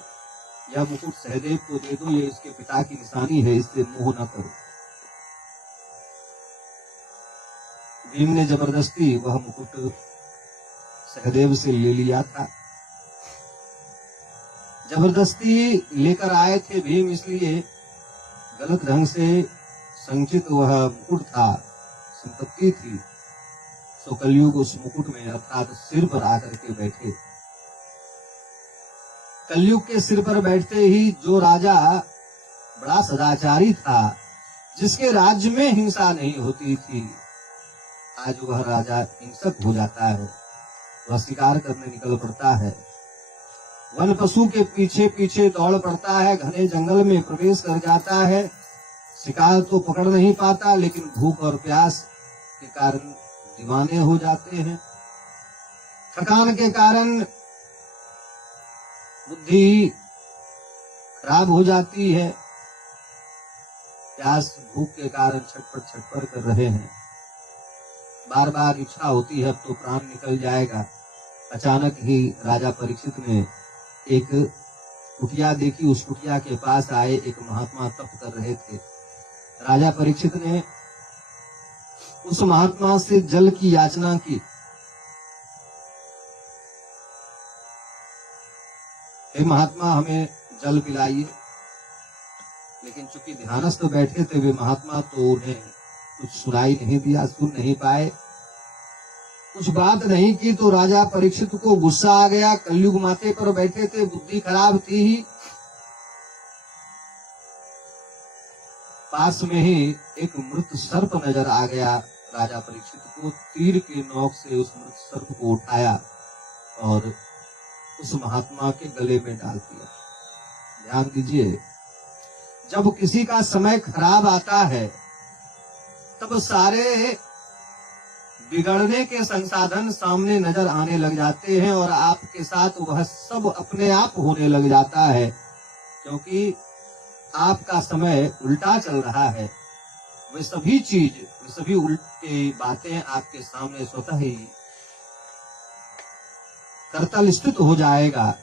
यह मुकुट सहदेव को दे दो, ये इसके पिता की निशानी है, इससे मोह न करो। भीम ने जबरदस्ती वह मुकुट सहदेव से ले लिया था। जबरदस्ती लेकर आए थे भीम, इसलिए गलत ढंग से संचित वह मुकुट था, संपत्ति थी। सो कलयुग उस मुकुट में अर्थात सिर पर आकर के बैठे। कलयुग के सिर पर बैठते ही जो राजा बड़ा सदाचारी था, जिसके राज्य में हिंसा नहीं होती थी, आज वह राजा हिंसक हो जाता है। वह शिकार करने निकल पड़ता है, वन पशु के पीछे पीछे दौड़ पड़ता है, घने जंगल में प्रवेश कर जाता है। शिकार तो पकड़ नहीं पाता, लेकिन भूख और प्यास के कारण दीवाने हो जाते हैं। थकान के कारण बुद्धि खराब हो जाती है। प्यास भूख के कारण छटपट कर रहे हैं। बार बार इच्छा होती है अब तो प्राण निकल जाएगा। अचानक ही राजा परीक्षित ने एक कुटिया देखी। उस कुटिया के पास आए एक महात्मा तप कर रहे थे। राजा परीक्षित ने उस महात्मा से जल की याचना की। हे महात्मा, हमें जल पिलाइए। लेकिन चूंकि ध्यानस्थ बैठे थे वे महात्मा, तो उन्हें कुछ सुनाई नहीं दिया, सुन नहीं पाए, कुछ बात नहीं की। तो राजा परीक्षित को गुस्सा आ गया। कलयुग माथे पर बैठे थे, बुद्धि खराब थी ही। पास में ही एक मृत सर्प नजर आ गया। राजा परीक्षित को तीर के नोक से उस मृत सर्प को उठाया और उस महात्मा के गले में डाल दिया। ध्यान दीजिए, जब किसी का समय खराब आता है तब सारे बिगड़ने के संसाधन सामने नजर आने लग जाते हैं और आपके साथ वह सब अपने आप होने लग जाता है, क्योंकि आपका समय उल्टा चल रहा है। वे सभी उल्टी बातें आपके सामने स्वतः ही करतल स्थित हो जाएगा।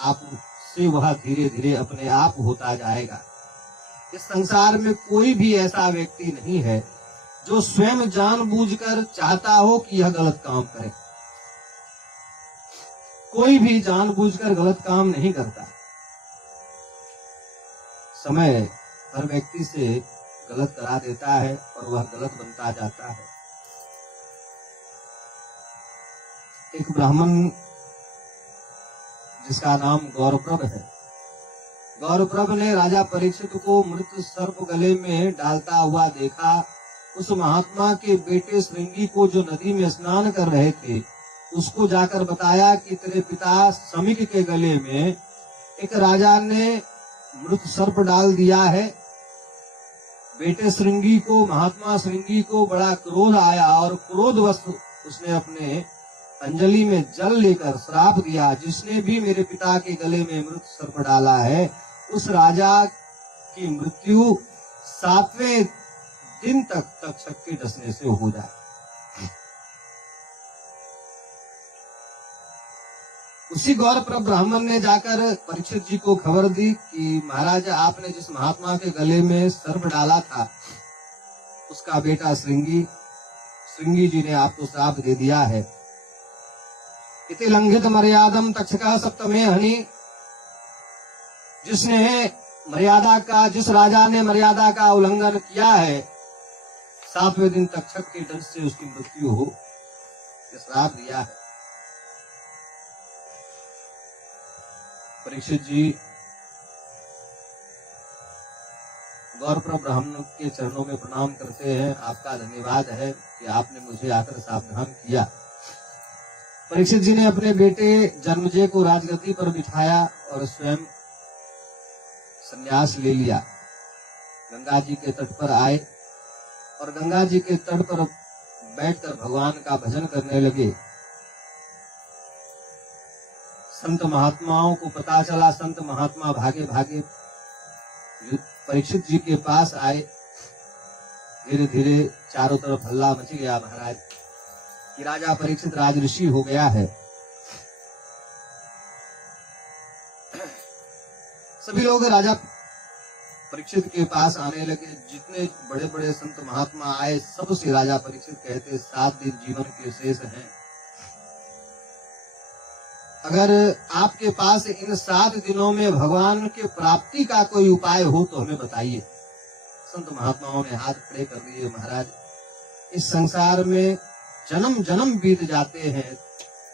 आपसे वह धीरे धीरे अपने आप होता जाएगा। इस संसार में कोई भी ऐसा व्यक्ति नहीं है जो स्वयं जानबूझकर चाहता हो कि यह गलत काम करे। कोई भी जानबूझकर गलत काम नहीं करता। समय हर व्यक्ति से गलत करा देता है और वह गलत बनता जाता है। एक ब्राह्मण जिसका नाम गौरप्रभ है, गौरप्रभ ने राजा परीक्षित को मृत सर्प गले में डालता हुआ देखा। उस महात्मा के बेटे श्रृंगी को जो नदी में स्नान कर रहे थे, उसको जाकर बताया कि तेरे पिता समिक के गले में एक राजा ने मृत सर्प डाल दिया है। बेटे श्रृंगी को, महात्मा श्रृंगी को बड़ा क्रोध आया और क्रोधवश उसने अपने अंजलि में जल लेकर श्राप दिया, जिसने भी मेरे पिता के गले में मृत सर्प डाला है उस राजा की मृत्यु 7वें दिन तक तक्षक के डसने से हो जाए। उसी गौर पर ब्राह्मण ने जाकर परीक्षित जी को खबर दी कि महाराज, आपने जिस महात्मा के गले में सर्प डाला था उसका बेटा श्रृंगी जी ने आपको श्राप दे दिया है। इति लंघित मर्यादम तक्षकः सप्तमे हनि, जिस राजा ने मर्यादा का उल्लंघन किया है 7वें दिन तक्षक के डर से उसकी मृत्यु हो, ये श्राप दिया है। परीक्षित जी गौरप्रभ ब्राह्मण के चरणों में प्रणाम करते हैं। आपका धन्यवाद है कि आपने मुझे आकर सावधान किया। परीक्षित जी ने अपने बेटे जन्मजय को राजगद्दी पर बिठाया और स्वयं संन्यास ले लिया। गंगा जी के तट पर आए और गंगा जी के तट पर बैठकर भगवान का भजन करने लगे। संत महात्माओं को पता चला, संत महात्मा भागे भागे परीक्षित जी के पास आए। धीरे धीरे चारों तरफ हल्ला मच गया महाराज कि राजा परीक्षित राजऋषि हो गया है। सभी लोग राजा परीक्षित के पास आने लगे। जितने बड़े बड़े संत महात्मा आए सबसे राजा परीक्षित कहते 7 दिन जीवन के शेष हैं, अगर आपके पास इन 7 दिनों में भगवान के प्राप्ति का कोई उपाय हो तो हमें बताइए। संत महात्माओं ने हाथ खड़े कर दिए, महाराज इस संसार में जन्म जन्म बीत जाते हैं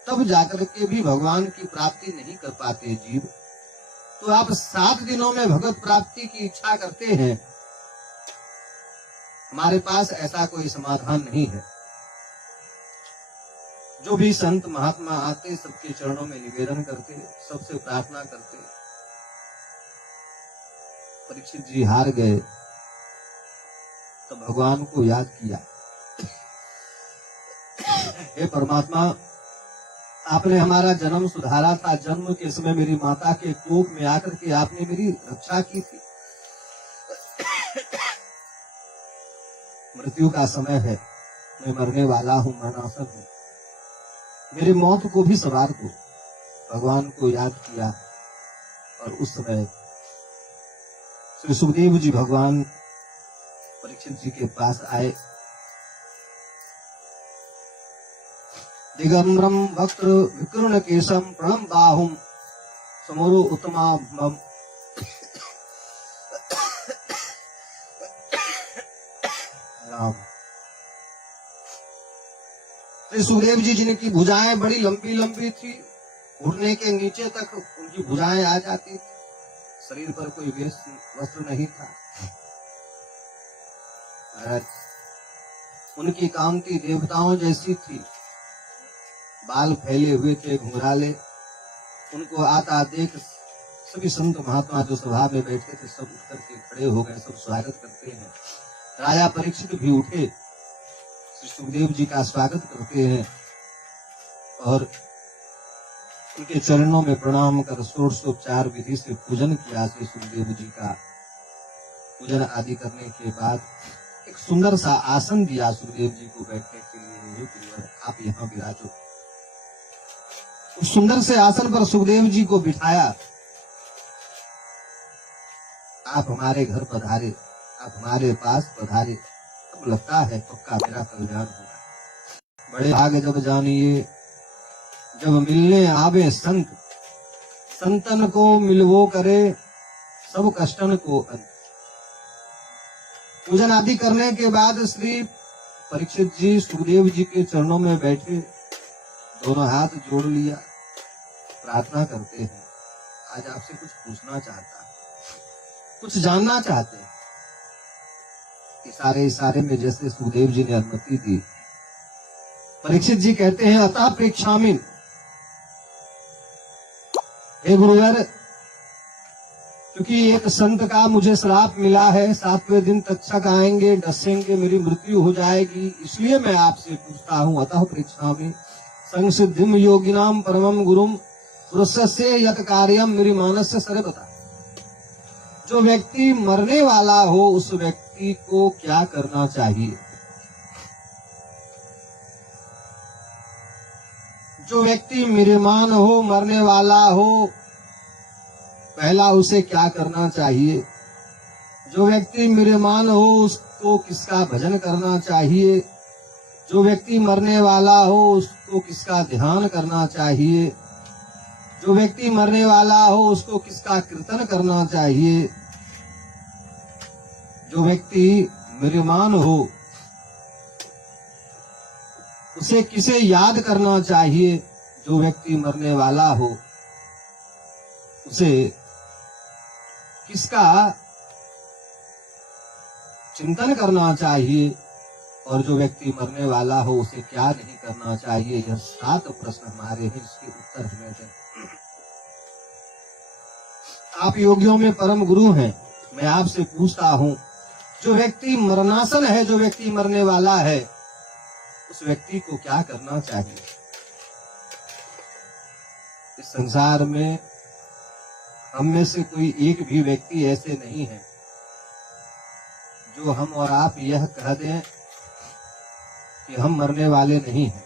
तब जाकर के भी भगवान की प्राप्ति नहीं कर पाते जीव, तो आप 7 दिनों में भगवत प्राप्ति की इच्छा करते हैं। हमारे पास ऐसा कोई समाधान नहीं है। जो भी संत महात्मा आते सबके चरणों में निवेदन करते, सबसे प्रार्थना करते। परीक्षित जी हार गए तो भगवान को याद किया, हे परमात्मा, आपने हमारा जन्म सुधारा था। जन्म के समय मेरी माता के कोख में आकर के आपने मेरी रक्षा की थी। मृत्यु का समय है, मैं मरने वाला हूं, मरणासन हूं, मेरी मौत को भी सवार दो। भगवान को याद किया और उस समय श्री सुखदेव जी भगवान परीक्षित जी के पास आए। दिगंबरम वक्त्र विकृण केशम प्रणम बाहुम समरो उत्तमा राम। श्री सुखदेव जी जिनकी भुजाएं बड़ी लंबी लंबी थी, घुटने के नीचे तक उनकी भुजाएं आ जाती थी। शरीर पर कोई वस्त्र नहीं था। उनकी कांति देवताओं जैसी थी। बाल फैले हुए थे, घुंघराले। उनको आता देख सभी संत महात्मा जो सभा में बैठे थे सब उठ करके खड़े हो गए, सब स्वागत करते हैं। राजा परीक्षित भी उठे, श्री सुखदेव जी का स्वागत करते हैं और उनके चरणों में प्रणाम कर षोडशोपचार विधि से पूजन किया। श्री सुखदेव जी का पूजन आदि करने के बाद एक सुंदर सा आसन दिया सुखदेव जी को बैठने के लिए। आप यहाँ विराजो। उस सुंदर से आसन पर सुखदेव जी को बिठाया। आप हमारे घर पधारे, आप हमारे पास पधारे, अब लगता है पक्का मेरा कल्याण होगा। बड़े भाग जब जानिए जब मिलने आवे संत, संतन को मिलवो करे सब कष्टन को अंत। पूजन आदि करने के बाद श्री परीक्षित जी सुखदेव जी के चरणों में बैठे, दोनों हाथ जोड़ लिया, प्रार्थना करते हैं। आज आपसे कुछ पूछना चाहता है, कुछ जानना चाहते हैं। इशारे में जैसे सुखदेव जी ने अनुमति दी, परीक्षित जी कहते हैं अतः प्रेक्षामि, हे गुरुवर, क्योंकि एक संत का मुझे श्राप मिला है, 7वें दिन तक्षक आएंगे, डसेंगे, मेरी मृत्यु हो जाएगी, इसलिए मैं आपसे पूछता हूं। अतः पृच्छामि संसिद्धिम योगिनाम परमम गुरुम पुरुषस्य यत् कार्यम मेरी मानस से सरे बता। जो व्यक्ति मरने वाला हो उस व्यक्ति को क्या करना चाहिए? जो व्यक्ति मृत्यमान हो, मरने वाला हो, पहला उसे क्या करना चाहिए? जो व्यक्ति मृत्यमान हो उसको किसका भजन करना चाहिए? जो व्यक्ति मरने वाला हो उसको किसका ध्यान करना चाहिए? जो व्यक्ति मरने वाला हो उसको किसका कीर्तन करना चाहिए? जो व्यक्ति मृत्यमान हो उसे किसे याद करना चाहिए? जो व्यक्ति मरने वाला हो उसे किसका चिंतन करना चाहिए? और जो व्यक्ति मरने वाला हो उसे क्या नहीं करना चाहिए? यह 7 प्रश्न हमारे हैं, इसके उत्तर हमें दें। आप योगियों में परम गुरु हैं, मैं आपसे पूछता हूं, जो व्यक्ति मरणासन है, जो व्यक्ति मरने वाला है, उस व्यक्ति को क्या करना चाहिए? इस संसार में हम में से कोई एक भी व्यक्ति ऐसे नहीं है जो हम और आप यह कह दें कि हम मरने वाले नहीं हैं।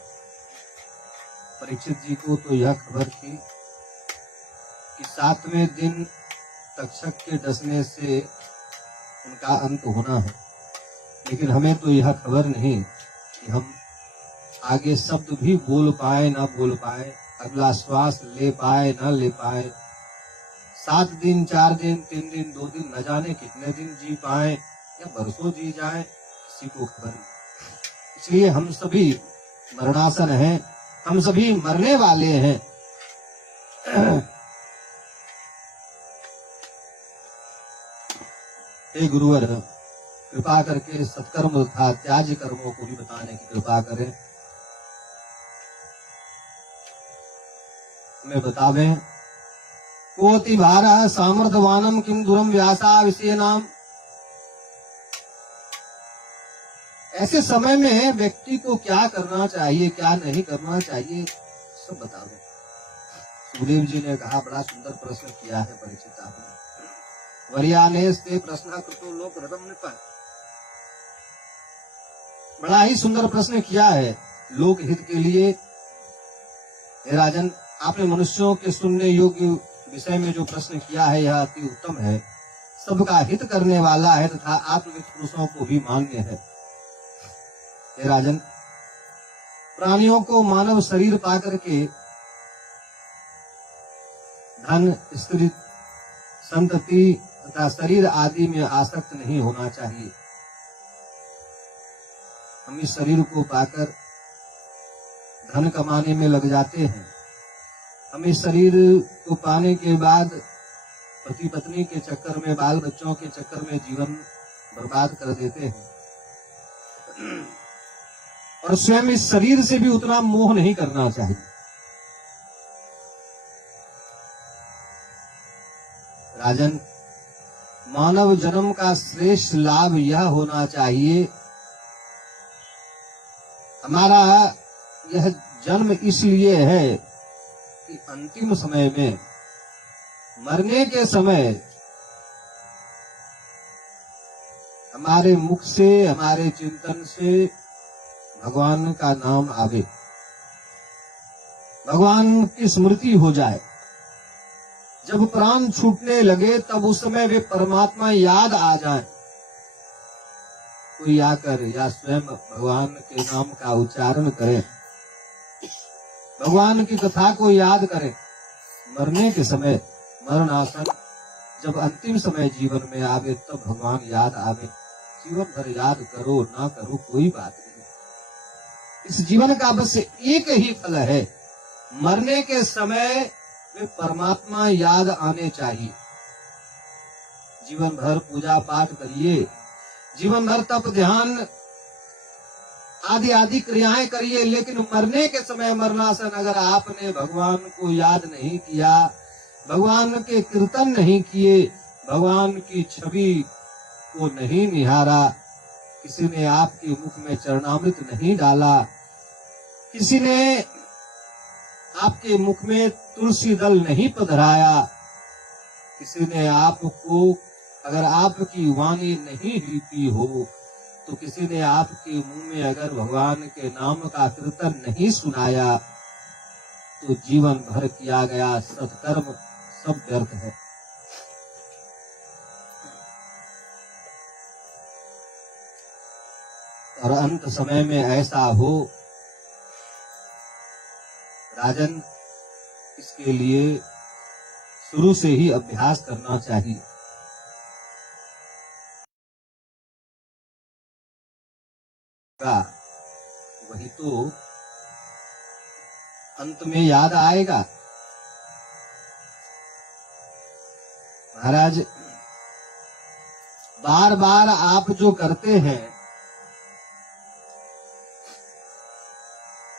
परीक्षित जी को तो यह खबर थी कि 7वें दिन तक्षक के डसने से उनका अंत होना है, लेकिन हमें तो यह खबर नहीं कि हम आगे शब्द भी बोल पाए ना बोल पाए, अगला श्वास ले पाए ना ले पाए, 7 दिन, 4 दिन, 3 दिन, 2 दिन, न जाने कितने दिन जी पाए या बरसों जी जाए, किसी को खबर नहीं। इसलिए हम सभी मरणासन हैं, हम सभी मरने वाले हैं। हे गुरुवर, कृपा करके सत्कर्म तथा त्याज्य कर्मों को भी बताने की कृपा करें, हमें बतावें। कोटि भारः सामर्थ्यवानम किम दुरम व्यासा विषय नाम। ऐसे समय में व्यक्ति को क्या करना चाहिए, क्या नहीं करना चाहिए, सब बतावें। सुखदेव जी ने कहा, बड़ा सुंदर प्रश्न किया है परीक्षित आपने। वर्यानेस्ते प्रश्न कृतो लोक रतम निपाय। बड़ा ही सुंदर प्रश्न किया है लोक हित के लिए। हे राजन, आपने मनुष्यों के सुनने योग्य विषय में जो प्रश्न किया है यह अति उत्तम है, सबका हित करने वाला है तथा आत्मविद पुरुषों को भी मान्य है। हे राजन, प्राणियों को मानव शरीर पाकर के धन, स्त्री, संतति तथा शरीर आदि में आसक्त नहीं होना चाहिए। हम इस शरीर को पाकर धन कमाने में लग जाते हैं, हम इस शरीर को पाने के बाद पति पत्नी के चक्कर में, बाल बच्चों के चक्कर में जीवन बर्बाद कर देते हैं। और स्वयं इस शरीर से भी उतना मोह नहीं करना चाहिए। राजन, मानव जन्म का श्रेष्ठ लाभ यह होना चाहिए, हमारा यह जन्म इसलिए है कि अंतिम समय में, मरने के समय हमारे मुख से, हमारे चिंतन से भगवान का नाम आवे, भगवान की स्मृति हो जाए। जब प्राण छूटने लगे तब उस समय वे परमात्मा याद आ जाए, कोई आकर या स्वयं भगवान के नाम का उच्चारण करे, भगवान की कथा को याद करें। मरने के समय, मरणासन, जब अंतिम समय जीवन में आवे तब भगवान याद आवे। जीवन भर याद करो ना करो कोई बात नहीं, इस जीवन का बस एक ही फल है, मरने के समय वे परमात्मा याद आने चाहिए। जीवन भर पूजा पाठ करिए, जीवन भर तप ध्यान आदि आदि क्रियाएं करिए, लेकिन मरने के समय मरणासन अगर आपने भगवान को याद नहीं किया, भगवान के कीर्तन नहीं किए, भगवान की छवि को नहीं निहारा, किसी ने आपके मुख में चरणामृत नहीं डाला, किसी ने आपके मुख में तुलसी दल नहीं पधराया, किसी ने आपको अगर आपकी वाणी नहीं लीपी हो, तो किसी ने आपके मुंह में अगर भगवान के नाम का कीर्तन नहीं सुनाया, तो जीवन भर किया गया सत्कर्म सब व्यर्थ है। और अंत समय में ऐसा हो, राजन, इसके लिए शुरू से ही अभ्यास करना चाहिए। वही तो अंत में याद आएगा। महाराज, बार बार आप जो करते हैं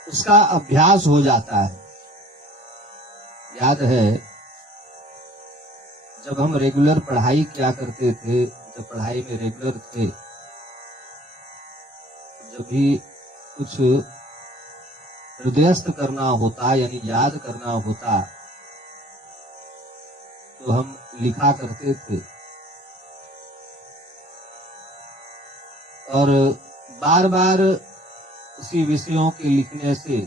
उसका अभ्यास हो जाता है। याद है जब हम रेगुलर पढ़ाई किया करते थे, जब पढ़ाई में रेगुलर थे, जब भी कुछ हृदयस्थ करना होता यानी याद करना होता, तो हम लिखा करते थे। और बार बार उसी विषयों के लिखने से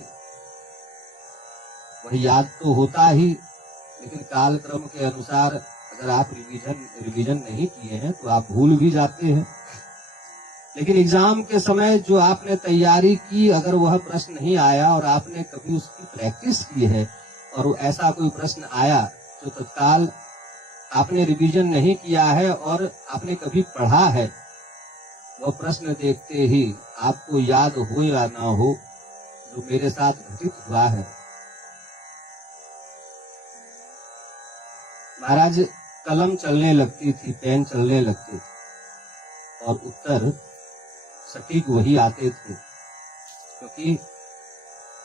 वह याद तो होता ही, लेकिन कालक्रम के अनुसार अगर आप रिवीजन नहीं किए हैं तो आप भूल भी जाते हैं। लेकिन एग्जाम के समय जो आपने तैयारी की, अगर वह प्रश्न नहीं आया और आपने कभी उसकी प्रैक्टिस की है और ऐसा कोई प्रश्न आया जो तत्काल आपने रिवीजन नहीं किया है और आपने कभी पढ़ा है, वह प्रश्न देखते ही आपको याद हो या ना हो, जो मेरे साथ घटित हुआ है। महाराज, कलम चलने लगती थी, पेन चलने लगते थे और उत्तर सटीक वही आते थे, क्योंकि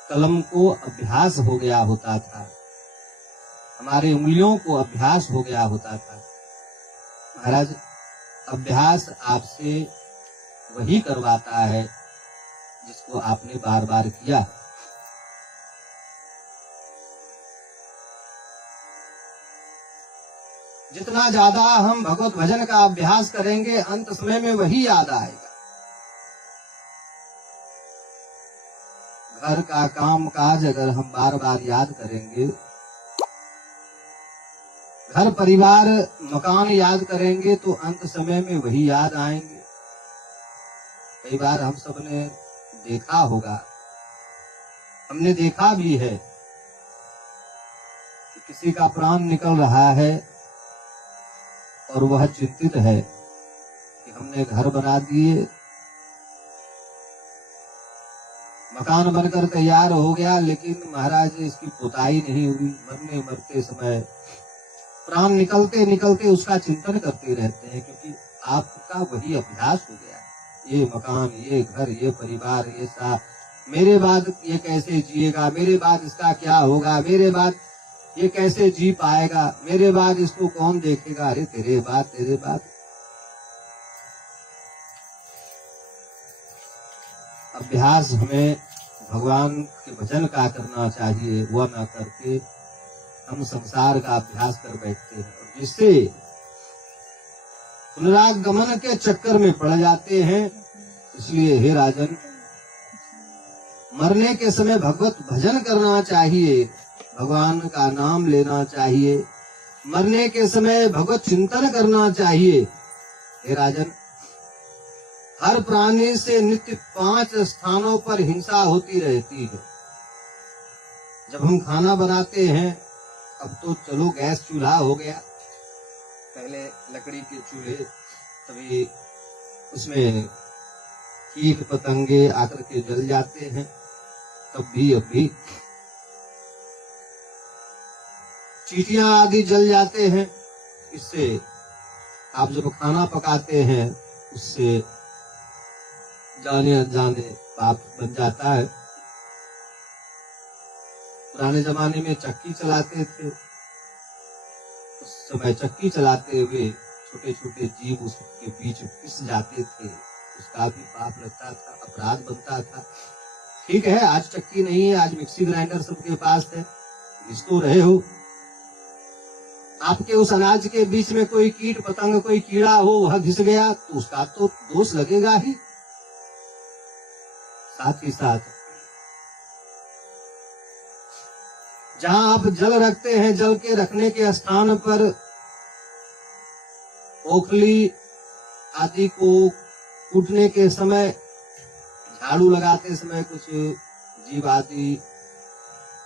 कलम को अभ्यास हो गया होता था, हमारे उंगलियों को अभ्यास हो गया होता था। महाराज, अभ्यास आपसे वही करवाता है जिसको आपने बार बार किया। जितना ज्यादा हम भगवत भजन का अभ्यास करेंगे, अंत समय में वही याद आएगा। घर का काम काज अगर हम बार बार याद करेंगे, घर परिवार मकान याद करेंगे, तो अंत समय में वही याद आएंगे। कई बार हम सब ने देखा होगा, हमने देखा भी है कि किसी का प्राण निकल रहा है और वह चिंतित है कि हमने घर बना दिए, मकान बनकर तैयार हो गया, लेकिन महाराज इसकी पुताई नहीं हुई। मरने मरते समय, प्राण निकलते निकलते उसका चिंतन करते रहते हैं, क्योंकि आपका वही अभ्यास हो गया है। ये मकान, ये घर, ये परिवार, ये सा, मेरे बाद ये कैसे जिएगा, मेरे बाद इसका क्या होगा, मेरे बाद ये कैसे जी पाएगा, मेरे बाद इसको कौन देखेगा। अरे तेरे बाद, तेरे बाद। अभ्यास हमें भगवान के भजन का करना चाहिए, वह ना करके हम संसार का अभ्यास कर बैठते हैं, और जिससे पुनरागमन के चक्कर में पड़ जाते हैं। इसलिए हे राजन, मरने के समय भगवत भजन करना चाहिए, भगवान का नाम लेना चाहिए, मरने के समय भगवत चिंतन करना चाहिए। हे राजन, हर प्राणी से नित्य 5 स्थानों पर हिंसा होती रहती है। जब हम खाना बनाते हैं, अब तो चलो गैस चूल्हा हो गया, पहले लकड़ी के चूल्हे, तभी उसमें कीट पतंगे आकर के जल जाते हैं। तब भी अब भी चींटियां आदि जल जाते हैं। इससे आप जब खाना पकाते हैं, उससे जाने अनजाने पाप बन जाता है। पुराने जमाने में चक्की चलाते थे, उस समय चक्की चलाते हुए छोटे छोटे जीव उसके बीच पिस जाते थे, उसका भी पाप लगता था, अपराध बनता था। ठीक है, आज चक्की नहीं है, आज मिक्सी ग्राइंडर सबके पास है, घिस तो रहे हो। आपके उस अनाज के बीच में कोई कीट पतंग, कोई कीड़ा हो, वह घिस गया तो उसका तो दोष लगेगा ही। साथ ही साथ जहां आप जल रखते हैं, जल के रखने के स्थान पर ओखली आदि को कूटने के समय, झाड़ू लगाते समय कुछ जीव आदि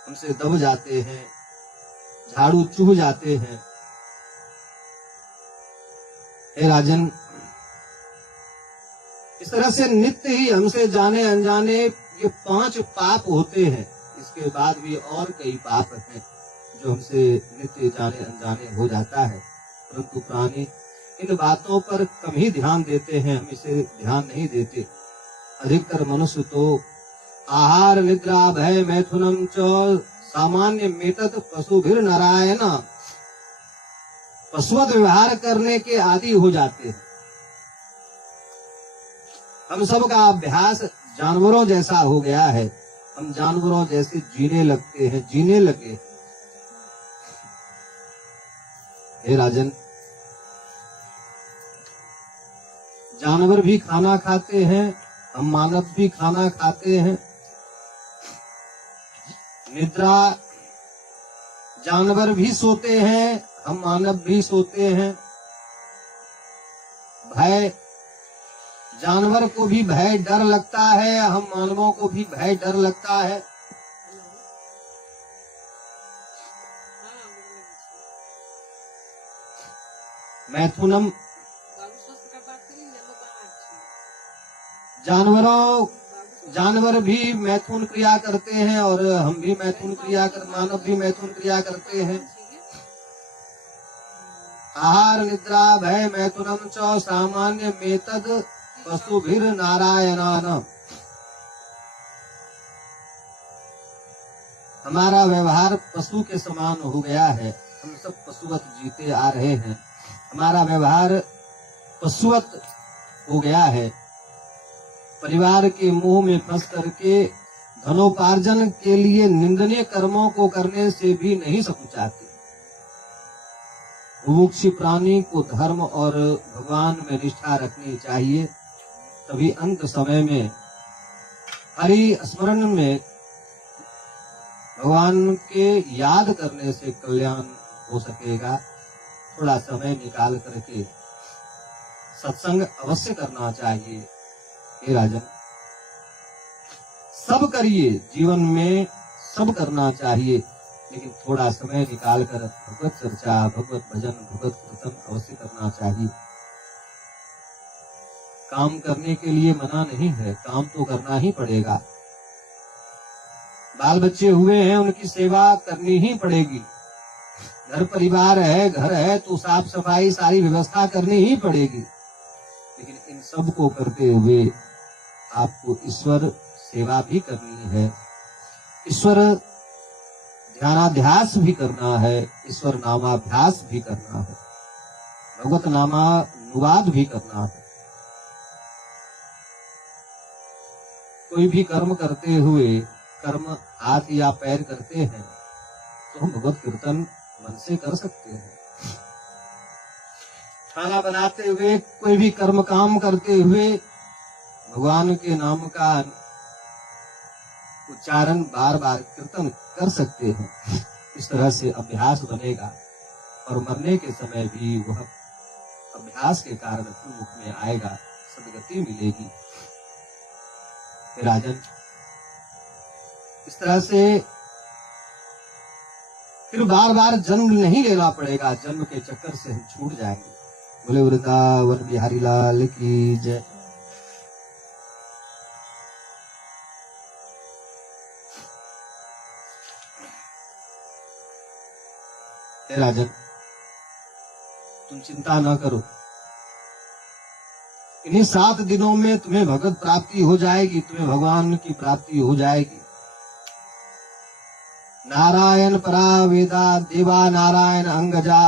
हमसे दब जाते हैं, झाड़ू चूह जाते हैं। हे राजन, इस तरह से नित्य ही हमसे जाने अनजाने ये 5 पाप होते हैं। इसके बाद भी और कई पाप हैं जो हमसे नित्य जाने अनजाने हो जाता है, परंतु प्राणी इन बातों पर कम ही ध्यान देते हैं, हम इसे ध्यान नहीं देते। अधिकतर मनुष्य तो आहार निद्रा भय मैथुनम च सामान्य मेतत पशुभिर नारायण, पशुवत व्यवहार करने के आदि हो जाते हैं। हम सब का अभ्यास जानवरों जैसा हो गया है, हम जानवरों जैसे जीने लगते हैं, जीने लगे। हे राजन, जानवर भी खाना खाते हैं, हम मानव भी खाना खाते हैं। निद्रा जानवर भी सोते हैं, हम मानव भी सोते हैं। भय जानवर को भी भय डर लगता है, हम मानवों को भी भय डर लगता है। मैथुनम जानवर भी मैथुन क्रिया करते हैं और हम भी मैथुन क्रिया कर, मानव भी मैथुन क्रिया करते हैं। आहार निद्रा भय मैथुनम च सामान्य मेतद पशुभिर नारायणान। हमारा व्यवहार पशु के समान हो गया है, हम सब पशुवत जीते आ रहे हैं, हमारा व्यवहार पशुवत हो गया है। परिवार के मुंह में फंस करके धनोपार्जन के लिए निंदनीय कर्मों को करने से भी नहीं सकुचाते। मुमुक्षु प्राणी को धर्म और भगवान में निष्ठा रखनी चाहिए, तभी अंत समय में हरि स्मरण में भगवान के याद करने से कल्याण हो सकेगा। थोड़ा समय निकाल करके सत्संग अवश्य करना चाहिए। हे राजन, सब करिए, जीवन में सब करना चाहिए, लेकिन थोड़ा समय निकाल कर भगवत चर्चा, भगवत भजन, भगवत कीर्तन अवश्य करना चाहिए। काम करने के लिए मना नहीं है, काम तो करना ही पड़ेगा। बाल बच्चे हुए हैं, उनकी सेवा करनी ही पड़ेगी। घर परिवार है, घर है तो साफ सफाई सारी व्यवस्था करनी ही पड़ेगी। लेकिन इन सब को करते हुए आपको ईश्वर सेवा भी करनी है, ईश्वर ध्यानाध्यास भी करना है, ईश्वर नामाभ्यास भी करना है, भगवत नामानुवाद भी करना है। कोई भी कर्म करते हुए, कर्म हाथ या पैर करते हैं तो हम भगवत कीर्तन मन से कर सकते हैं। खाना बनाते हुए, कोई भी कर्म काम करते हुए भगवान के नाम का उच्चारण बार बार कीर्तन कर सकते हैं। इस तरह से अभ्यास बनेगा और मरने के समय भी वह अभ्यास के कारण मुख में आएगा, सदगति मिलेगी। राजन, इस तरह से फिर बार बार जन्म नहीं लेना पड़ेगा, जन्म के चक्कर से हम छूट जाएंगे। बोले वृंदावन बिहारी लाल की जय। राजन, तुम चिंता न करो, इन्हीं 7 दिनों में तुम्हें भगवत प्राप्ति हो जाएगी, तुम्हें भगवान की प्राप्ति हो जाएगी। नारायण परा वेदा देवा नारायण अंगजा,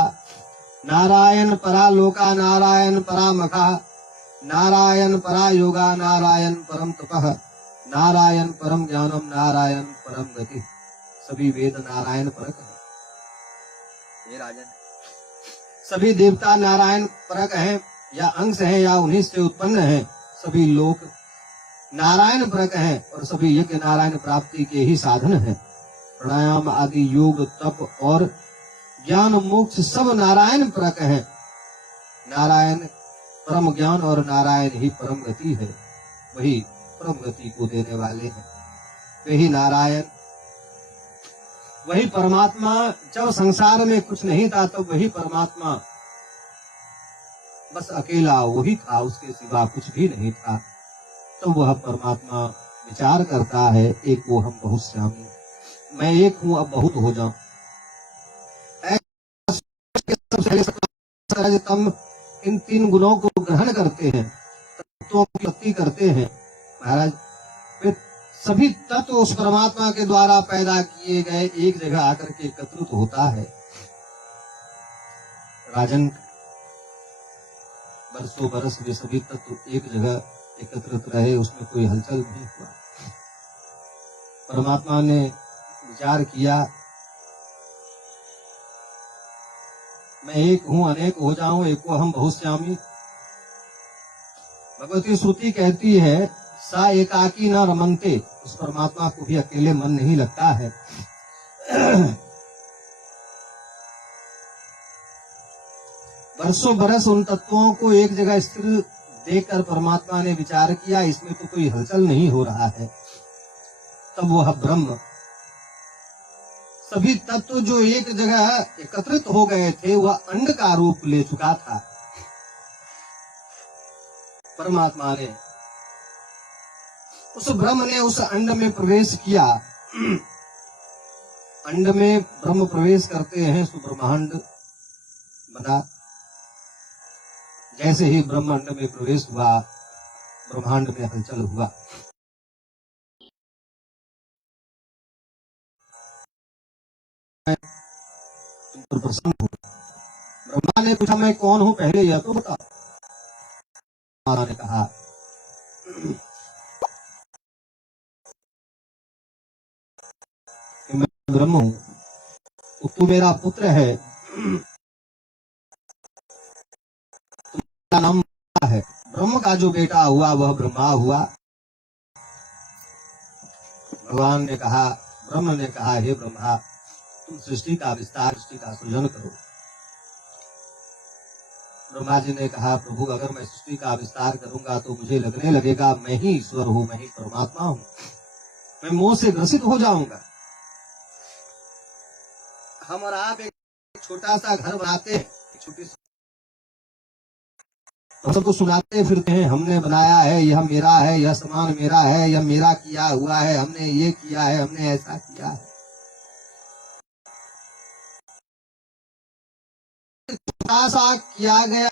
नारायण परा लोका नारायण परा मखा, नारायण परा योगा नारायण परम तपः, नारायण परम ज्ञानम नारायण परम गति। सभी वेद नारायण परक है। ये राजन, सभी देवता नारायण परक हैं, या अंश हैं या उन्हीं से उत्पन्न हैं। सभी लोक नारायण परक हैं और सभी यज्ञ नारायण प्राप्ति के ही साधन हैं। प्राणायाम आदि योग तप और ज्ञान मोक्ष सब नारायण परक हैं। नारायण परम ज्ञान और नारायण ही परम गति है। वही परम गति को देने वाले हैं, वही नारायण, वही परमात्मा। जब संसार में कुछ नहीं था तब वही परमात्मा बस अकेला वही था, उसके सिवा कुछ भी नहीं था। तो वह परमात्मा विचार करता है, एक वो हम बहुत श्यामी, मैं एक हूं अब बहुत हो जाऊं। तम इन 3 गुणों को ग्रहण करते हैं, तत्वों की भक्ति करते हैं। महाराज, वे सभी तत्व उस परमात्मा के द्वारा पैदा किए गए एक जगह आकर के एकत्रित होता है। राजन, बरसों बरस वे सभी तत्व एक जगह एकत्रित रहे, उसमें कोई हलचल नहीं हुआ। परमात्मा ने विचार किया, मैं एक हूं अनेक हो जाऊं, एको हम बहुत श्यामी। भगवती श्रुति कहती है, सा एकाकी न रमनते, उस परमात्मा को भी अकेले मन नहीं लगता है। बरसों बरस उन तत्वों को एक जगह स्थिर देखकर परमात्मा ने विचार किया, इसमें तो कोई हलचल नहीं हो रहा है। तब वह ब्रह्म, सभी तत्व जो एक जगह एकत्रित हो गए थे, वह अंड का रूप ले चुका था। परमात्मा ने, उस ब्रह्म ने उस अंड में प्रवेश किया। अंड में ब्रह्म प्रवेश करते हैं, सो ब्रह्मांड बना। जैसे ही ब्रह्म अंड में प्रवेश हुआ, ब्रह्मांड में हलचल हुआ। प्रसन्न हुआ। ब्रह्मा ने पूछा, मैं कौन हूं, पहले यह तो बता। माता ने कहा, कि मैं ब्रह्म हूं, तो तू मेरा पुत्र है, तुम्हारा नाम है। ब्रह्म का जो बेटा हुआ वह ब्रह्मा हुआ। भगवान ने कहा, ब्रह्म ने कहा, हे ब्रह्मा, तुम सृष्टि का विस्तार, सृष्टि का सृजन करो। ब्रह्मा जी ने कहा, प्रभु, अगर मैं सृष्टि का विस्तार करूंगा तो मुझे लगने लगेगा मैं ही ईश्वर हूं, मैं ही परमात्मा हूं, मैं मोह से ग्रसित हो जाऊंगा। हम और आप एक छोटा सा घर बनाते हैं, छोटी सी, हम सबको सुनाते फिरते हैं, हमने बनाया है, यह मेरा है, यह सामान मेरा है, यह मेरा किया हुआ है, हमने ये किया है, हमने ऐसा किया है। छोटा सा किया गया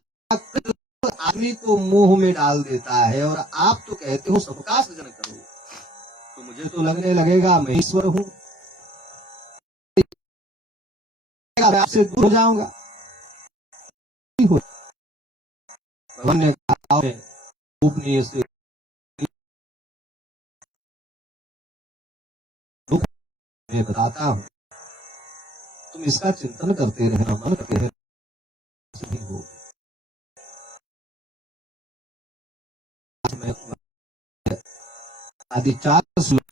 आदमी को मोह में डाल देता है, और आप तो कहते हो सबका सृजन करो, तो मुझे तो लगने लगेगा मैं ईश्वर हूं, आपसे दूर हो जाऊंगा। भगवान ने कहा, गोपनीय से दुख मैं बताता हूं, तुम इसका चिंतन करते रहना, मन करते रहना, सही हो। आदि 4 श्लोक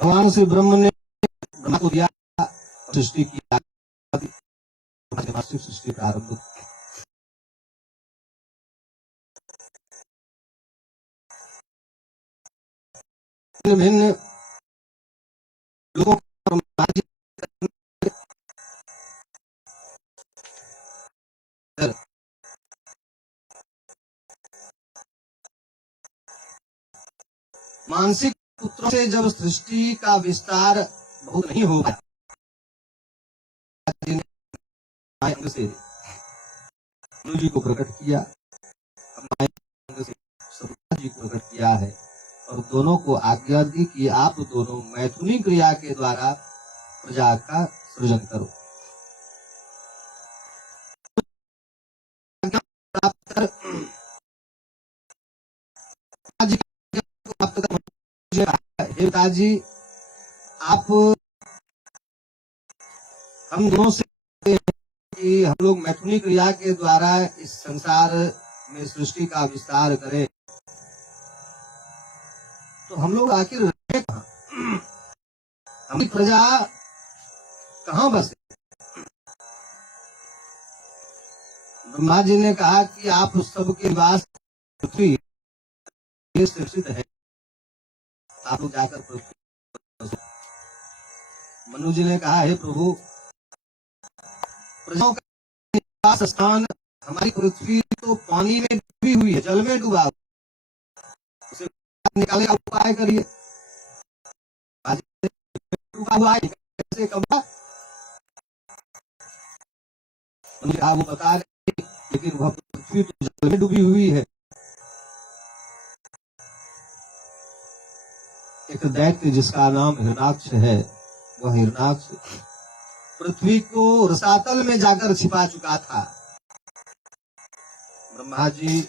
भगवान से ब्रह्म ने ब्रह्मा को दिया, सृष्टि की सृष्टि प्रारंभ। भिन्न लोगों को मानसिक पुत्रों से जब सृष्टि का विस्तार बहुत नहीं हो पाया, से मनु जी को प्रकट किया, सभ्रा जी को प्रकट किया है और दोनों को आज्ञा दी कि आप दोनों मैथुनी क्रिया के द्वारा प्रजा का सृजन करो। हे पिताजी, आप हम दोनों से कि हम लोग मैथुनी क्रिया के द्वारा इस संसार में सृष्टि का विस्तार करें, तो हम लोग आखिर रहे कहाँ? हमारी प्रजा कहाँ बसे? ब्रह्मा जी ने कहा कि आप सबके निवास पृथ्वी स्थित है, आप लोग जाकर पृथ्वी। मनु जी ने कहा, हे प्रभु, प्रजाओं का निवास स्थान हमारी पृथ्वी तो पानी में डूबी हुई है, जल में डूबा, उसे निकालने का उपाय करिए। डूबा हुआ है, कैसे कमा? वो बता रहे, लेकिन वह पृथ्वी तो जल में डूबी हुई है। एक दैत्य जिसका नाम हिरणाक्ष है, वह हिरणाक्ष पृथ्वी को रसातल में जाकर छिपा चुका था। ब्रह्मा जी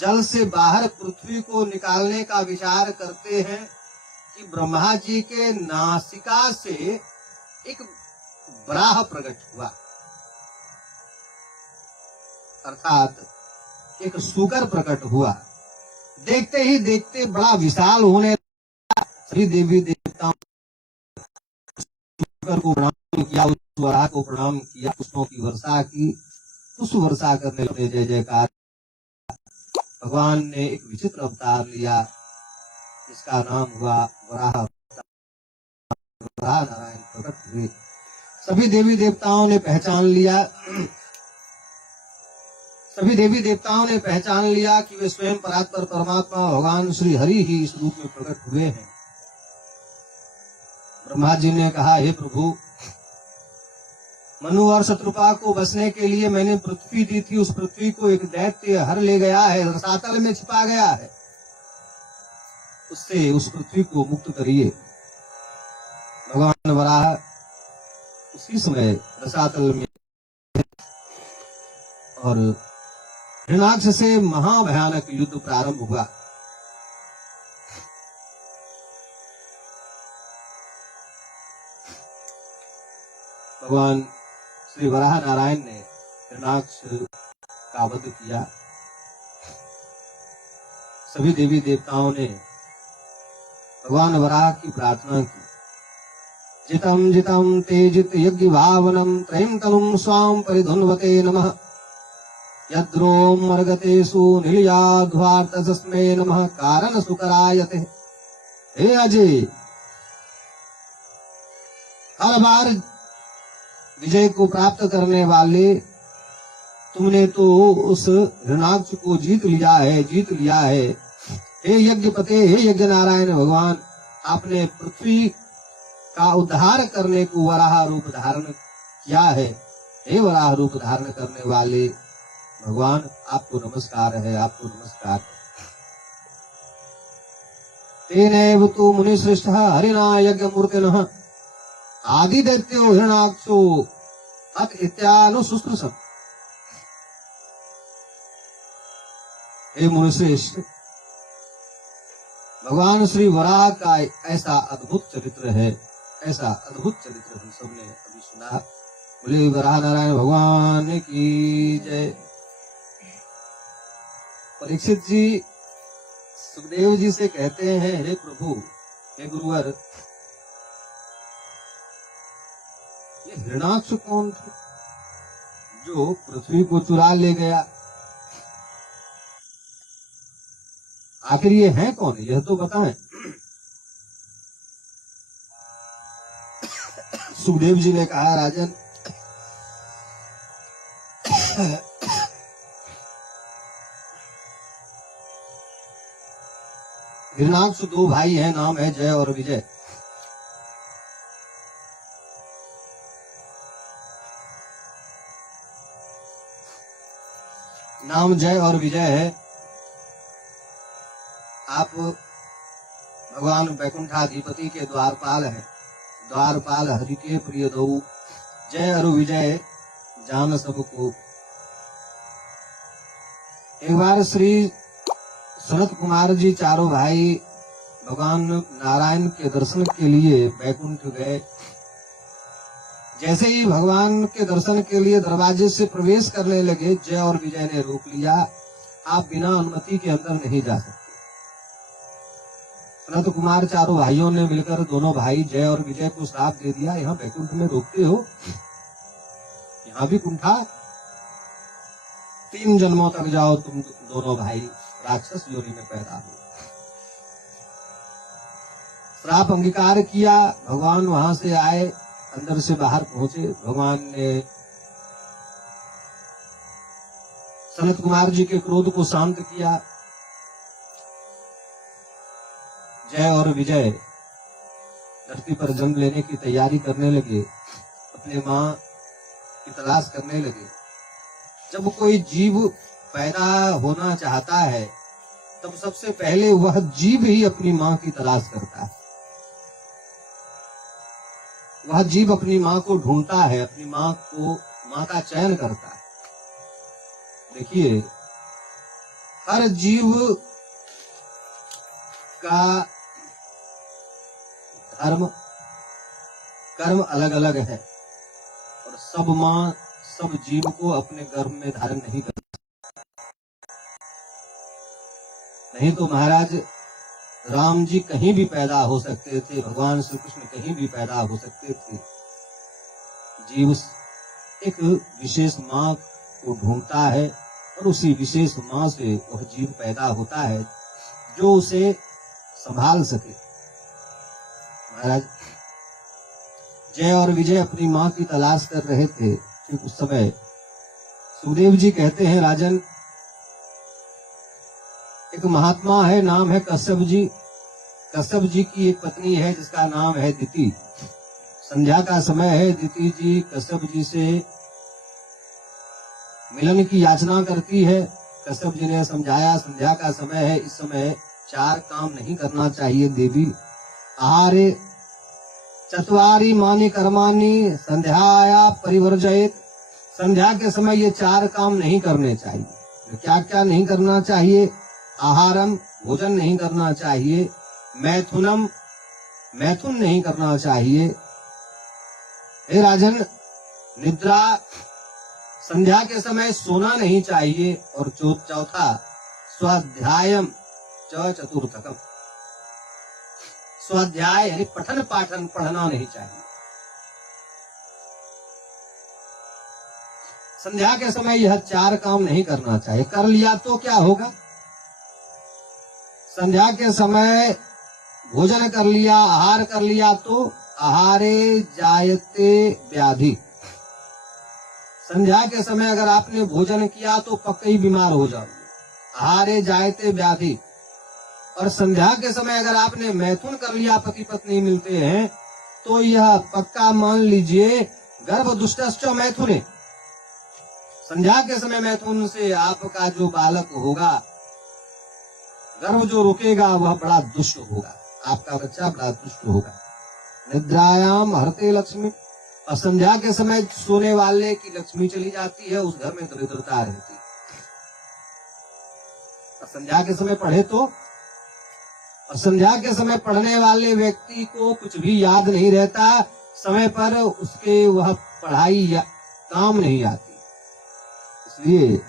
जल से बाहर पृथ्वी को निकालने का विचार करते हैं कि ब्रह्मा जी के नासिका से एक वराह प्रकट हुआ, अर्थात एक सूकर प्रकट हुआ। देखते ही देखते बड़ा विशाल होने लगा। सभी देवी देवताओं को प्रणाम किया, उस वराह को प्रणाम किया, पुष्पों की वर्षा की, पुष्प वर्षा करने लगे, जय जयकार। भगवान ने एक विचित्र अवतार लिया, जिसका नाम हुआ वराह। वराह नारायण प्रकट हुए। सभी देवी देवताओं ने पहचान लिया, सभी देवी देवताओं ने पहचान लिया कि वे स्वयं परात्पर परमात्मा भगवान श्री हरि ही इस रूप में प्रकट हुए हैं। ब्रह्मा जी ने कहा, हे प्रभु, मनु और शत्रुपा को बसने के लिए मैंने पृथ्वी दी थी, उस पृथ्वी को एक दैत्य हर ले गया है, रसातल में छिपा गया है, उससे उस पृथ्वी को मुक्त करिए। भगवान वराह उसी समय रसातल में और हिरणाक्ष से महाभयानक युद्ध प्रारंभ हुआ। भगवान श्री वराह नारायण ने हिरणाक्ष का वध किया। सभी देवी देवताओं ने भगवान वराह की प्रार्थना की। जितम जितम तेजित यज्ञ भावनम त्रयं तनुम स्वाम परिधुन्वते नमः। यद्रोम मर्गतेषु निलयाध्वार्तस्मै नमः कारण सुकरायते। हे अजय, हर बार विजय को प्राप्त करने वाले, तुमने तो उस हिरणाक्ष को जीत लिया है। हे यज्ञपते, हे यज्ञ नारायण भगवान, आपने पृथ्वी का उद्धार करने को वराह रूप धारण किया है। हे वराह रूप धारण करने वाले भगवान, आपको नमस्कार है, आपको नमस्कार। तेनैव तु मुनिश्रेष्ठः हरिणा यज्ञ मूर्तिनः आदि दैत्यो हिरणाक्षो अत इत्यानुशुश्रूषम्। हे मुनिश्रेष्ठ, भगवान श्री वराह का ऐसा अद्भुत चरित्र है, ऐसा अद्भुत चरित्र हम सबने अभी सुना। बोले वराह नारायण भगवान की जय। परीक्षित जी सुखदेव जी से कहते हैं, हे प्रभु, हे गुरुवर, ये हिरणाक्ष कौन थे जो पृथ्वी को चुरा ले गया? आखिर ये हैं कौन? यह तो बताएं। सुखदेव जी ने कहा, राजन, हिरणाक्ष दो भाई हैं, नाम है जय और विजय। नाम जय और विजय है। आप भगवान वैकुंठाधिपति के द्वारपाल हैं। द्वारपाल हरि के प्रिय दो, जय और विजय जान सबको। एक बार श्री सनत कुमार जी चारों भाई भगवान नारायण के दर्शन के लिए वैकुंठ गए। जैसे ही भगवान के दर्शन के लिए दरवाजे से प्रवेश करने लगे, जय और विजय ने रोक लिया। आप बिना अनुमति के अंदर नहीं जा सकते। सनत कुमार चारों भाइयों ने मिलकर दोनों भाई जय और विजय को श्राप दे दिया, यहाँ वैकुंठ में रोकते हो, यहाँ भी कुंठा, 3 जन्मों तक जाओ तुम दोनों भाई, राक्षस योनि में पैदा हो। श्राप अंगीकार किया। भगवान वहां से आए, अंदर से बाहर पहुंचे। भगवान ने सनत कुमार जी के क्रोध को शांत किया। जय और विजय धरती पर जन्म लेने की तैयारी करने लगे, अपने मां की तलाश करने लगे। जब कोई जीव पैदा होना चाहता है, तब सबसे पहले वह जीव ही अपनी मां की तलाश करता है। वह जीव अपनी मां को ढूंढता है, अपनी मां का चयन करता है। देखिए, हर जीव का धर्म कर्म अलग अलग है और सब मां सब जीव को अपने गर्भ में धारण नहीं करती। नहीं तो महाराज राम जी कहीं भी पैदा हो सकते थे, भगवान श्री कृष्ण कहीं भी पैदा हो सकते थे। जीव एक विशेष मां को ढूंढता है और उसी विशेष मां से वह जीव पैदा होता है जो उसे संभाल सके। महाराज जय और विजय अपनी मां की तलाश कर रहे थे। ठीक उस समय सुखदेव जी कहते हैं, राजन, एक महात्मा है, नाम है कश्यप जी। कश्यप जी की एक पत्नी है जिसका नाम है दिति। संध्या का समय है, दिति जी कश्यप जी से मिलन की याचना करती है। कश्यप जी ने समझाया, संध्या का समय है, इस समय 4 काम नहीं करना चाहिए देवी। आहारे चत्वारि मानि कर्माणि संध्याया परिवर्जयेत। संध्या के समय ये 4 काम नहीं करने चाहिए। क्या क्या नहीं करना चाहिए? आहारम भोजन नहीं करना चाहिए, मैथुनम मैथुन नहीं करना चाहिए, हे राजन निद्रा संध्या के समय सोना नहीं चाहिए, और चौथा स्वाध्यायम च चतुर्थकम। स्वाध्याय यानी पठन पाठन पढ़ना नहीं चाहिए। संध्या के समय यह 4 काम नहीं करना चाहिए। कर लिया तो क्या होगा? संध्या के समय भोजन कर लिया, आहार कर लिया तो आहारे जायते व्याधि। संध्या के समय अगर आपने भोजन किया तो पक्का ही बीमार हो जाओगे। आहारे जायते व्याधि। और संध्या के समय अगर आपने मैथुन कर लिया, पति पत्नी मिलते हैं, तो यह पक्का मान लीजिए गर्भ दुष्टश्च मैथुने। संध्या के समय मैथुन से आपका जो बालक होगा, गर्भ जो रुकेगा, वह बड़ा दुष्ट होगा। आपका बच्चा बड़ा दुष्ट होगा। निद्रायाम हरते लक्ष्मी। और संध्या के समय सोने वाले की लक्ष्मी चली जाती है, उस घर में दरिद्रता रहती है। और संध्या के समय पढ़े तो, और संध्या के समय पढ़ने वाले व्यक्ति को कुछ भी याद नहीं रहता, समय पर उसके वह पढ़ाई काम नहीं आती। इसलिए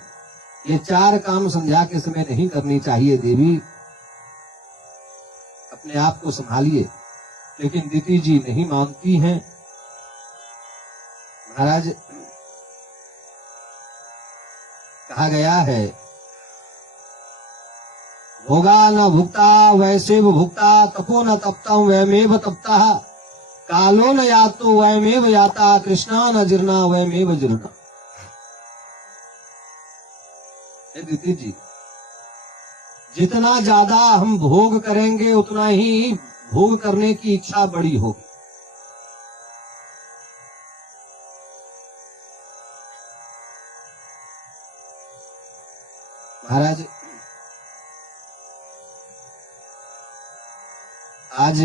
ये 4 काम संध्या के समय नहीं करनी चाहिए देवी। अपने आप को संभालिए। लेकिन दिति जी नहीं मानती हैं। महाराज कहा गया है, भोगा न भुक्ता वैसेव भुक्ता, तपो न तप्तम वयमेव तप्तः, कालो न यातो वयमेव याता, कृष्णा न जीर्णा वयमेव जीर्णा। दिति जी, जितना ज्यादा हम भोग करेंगे उतना ही भोग करने की इच्छा बड़ी होगी। महाराज आज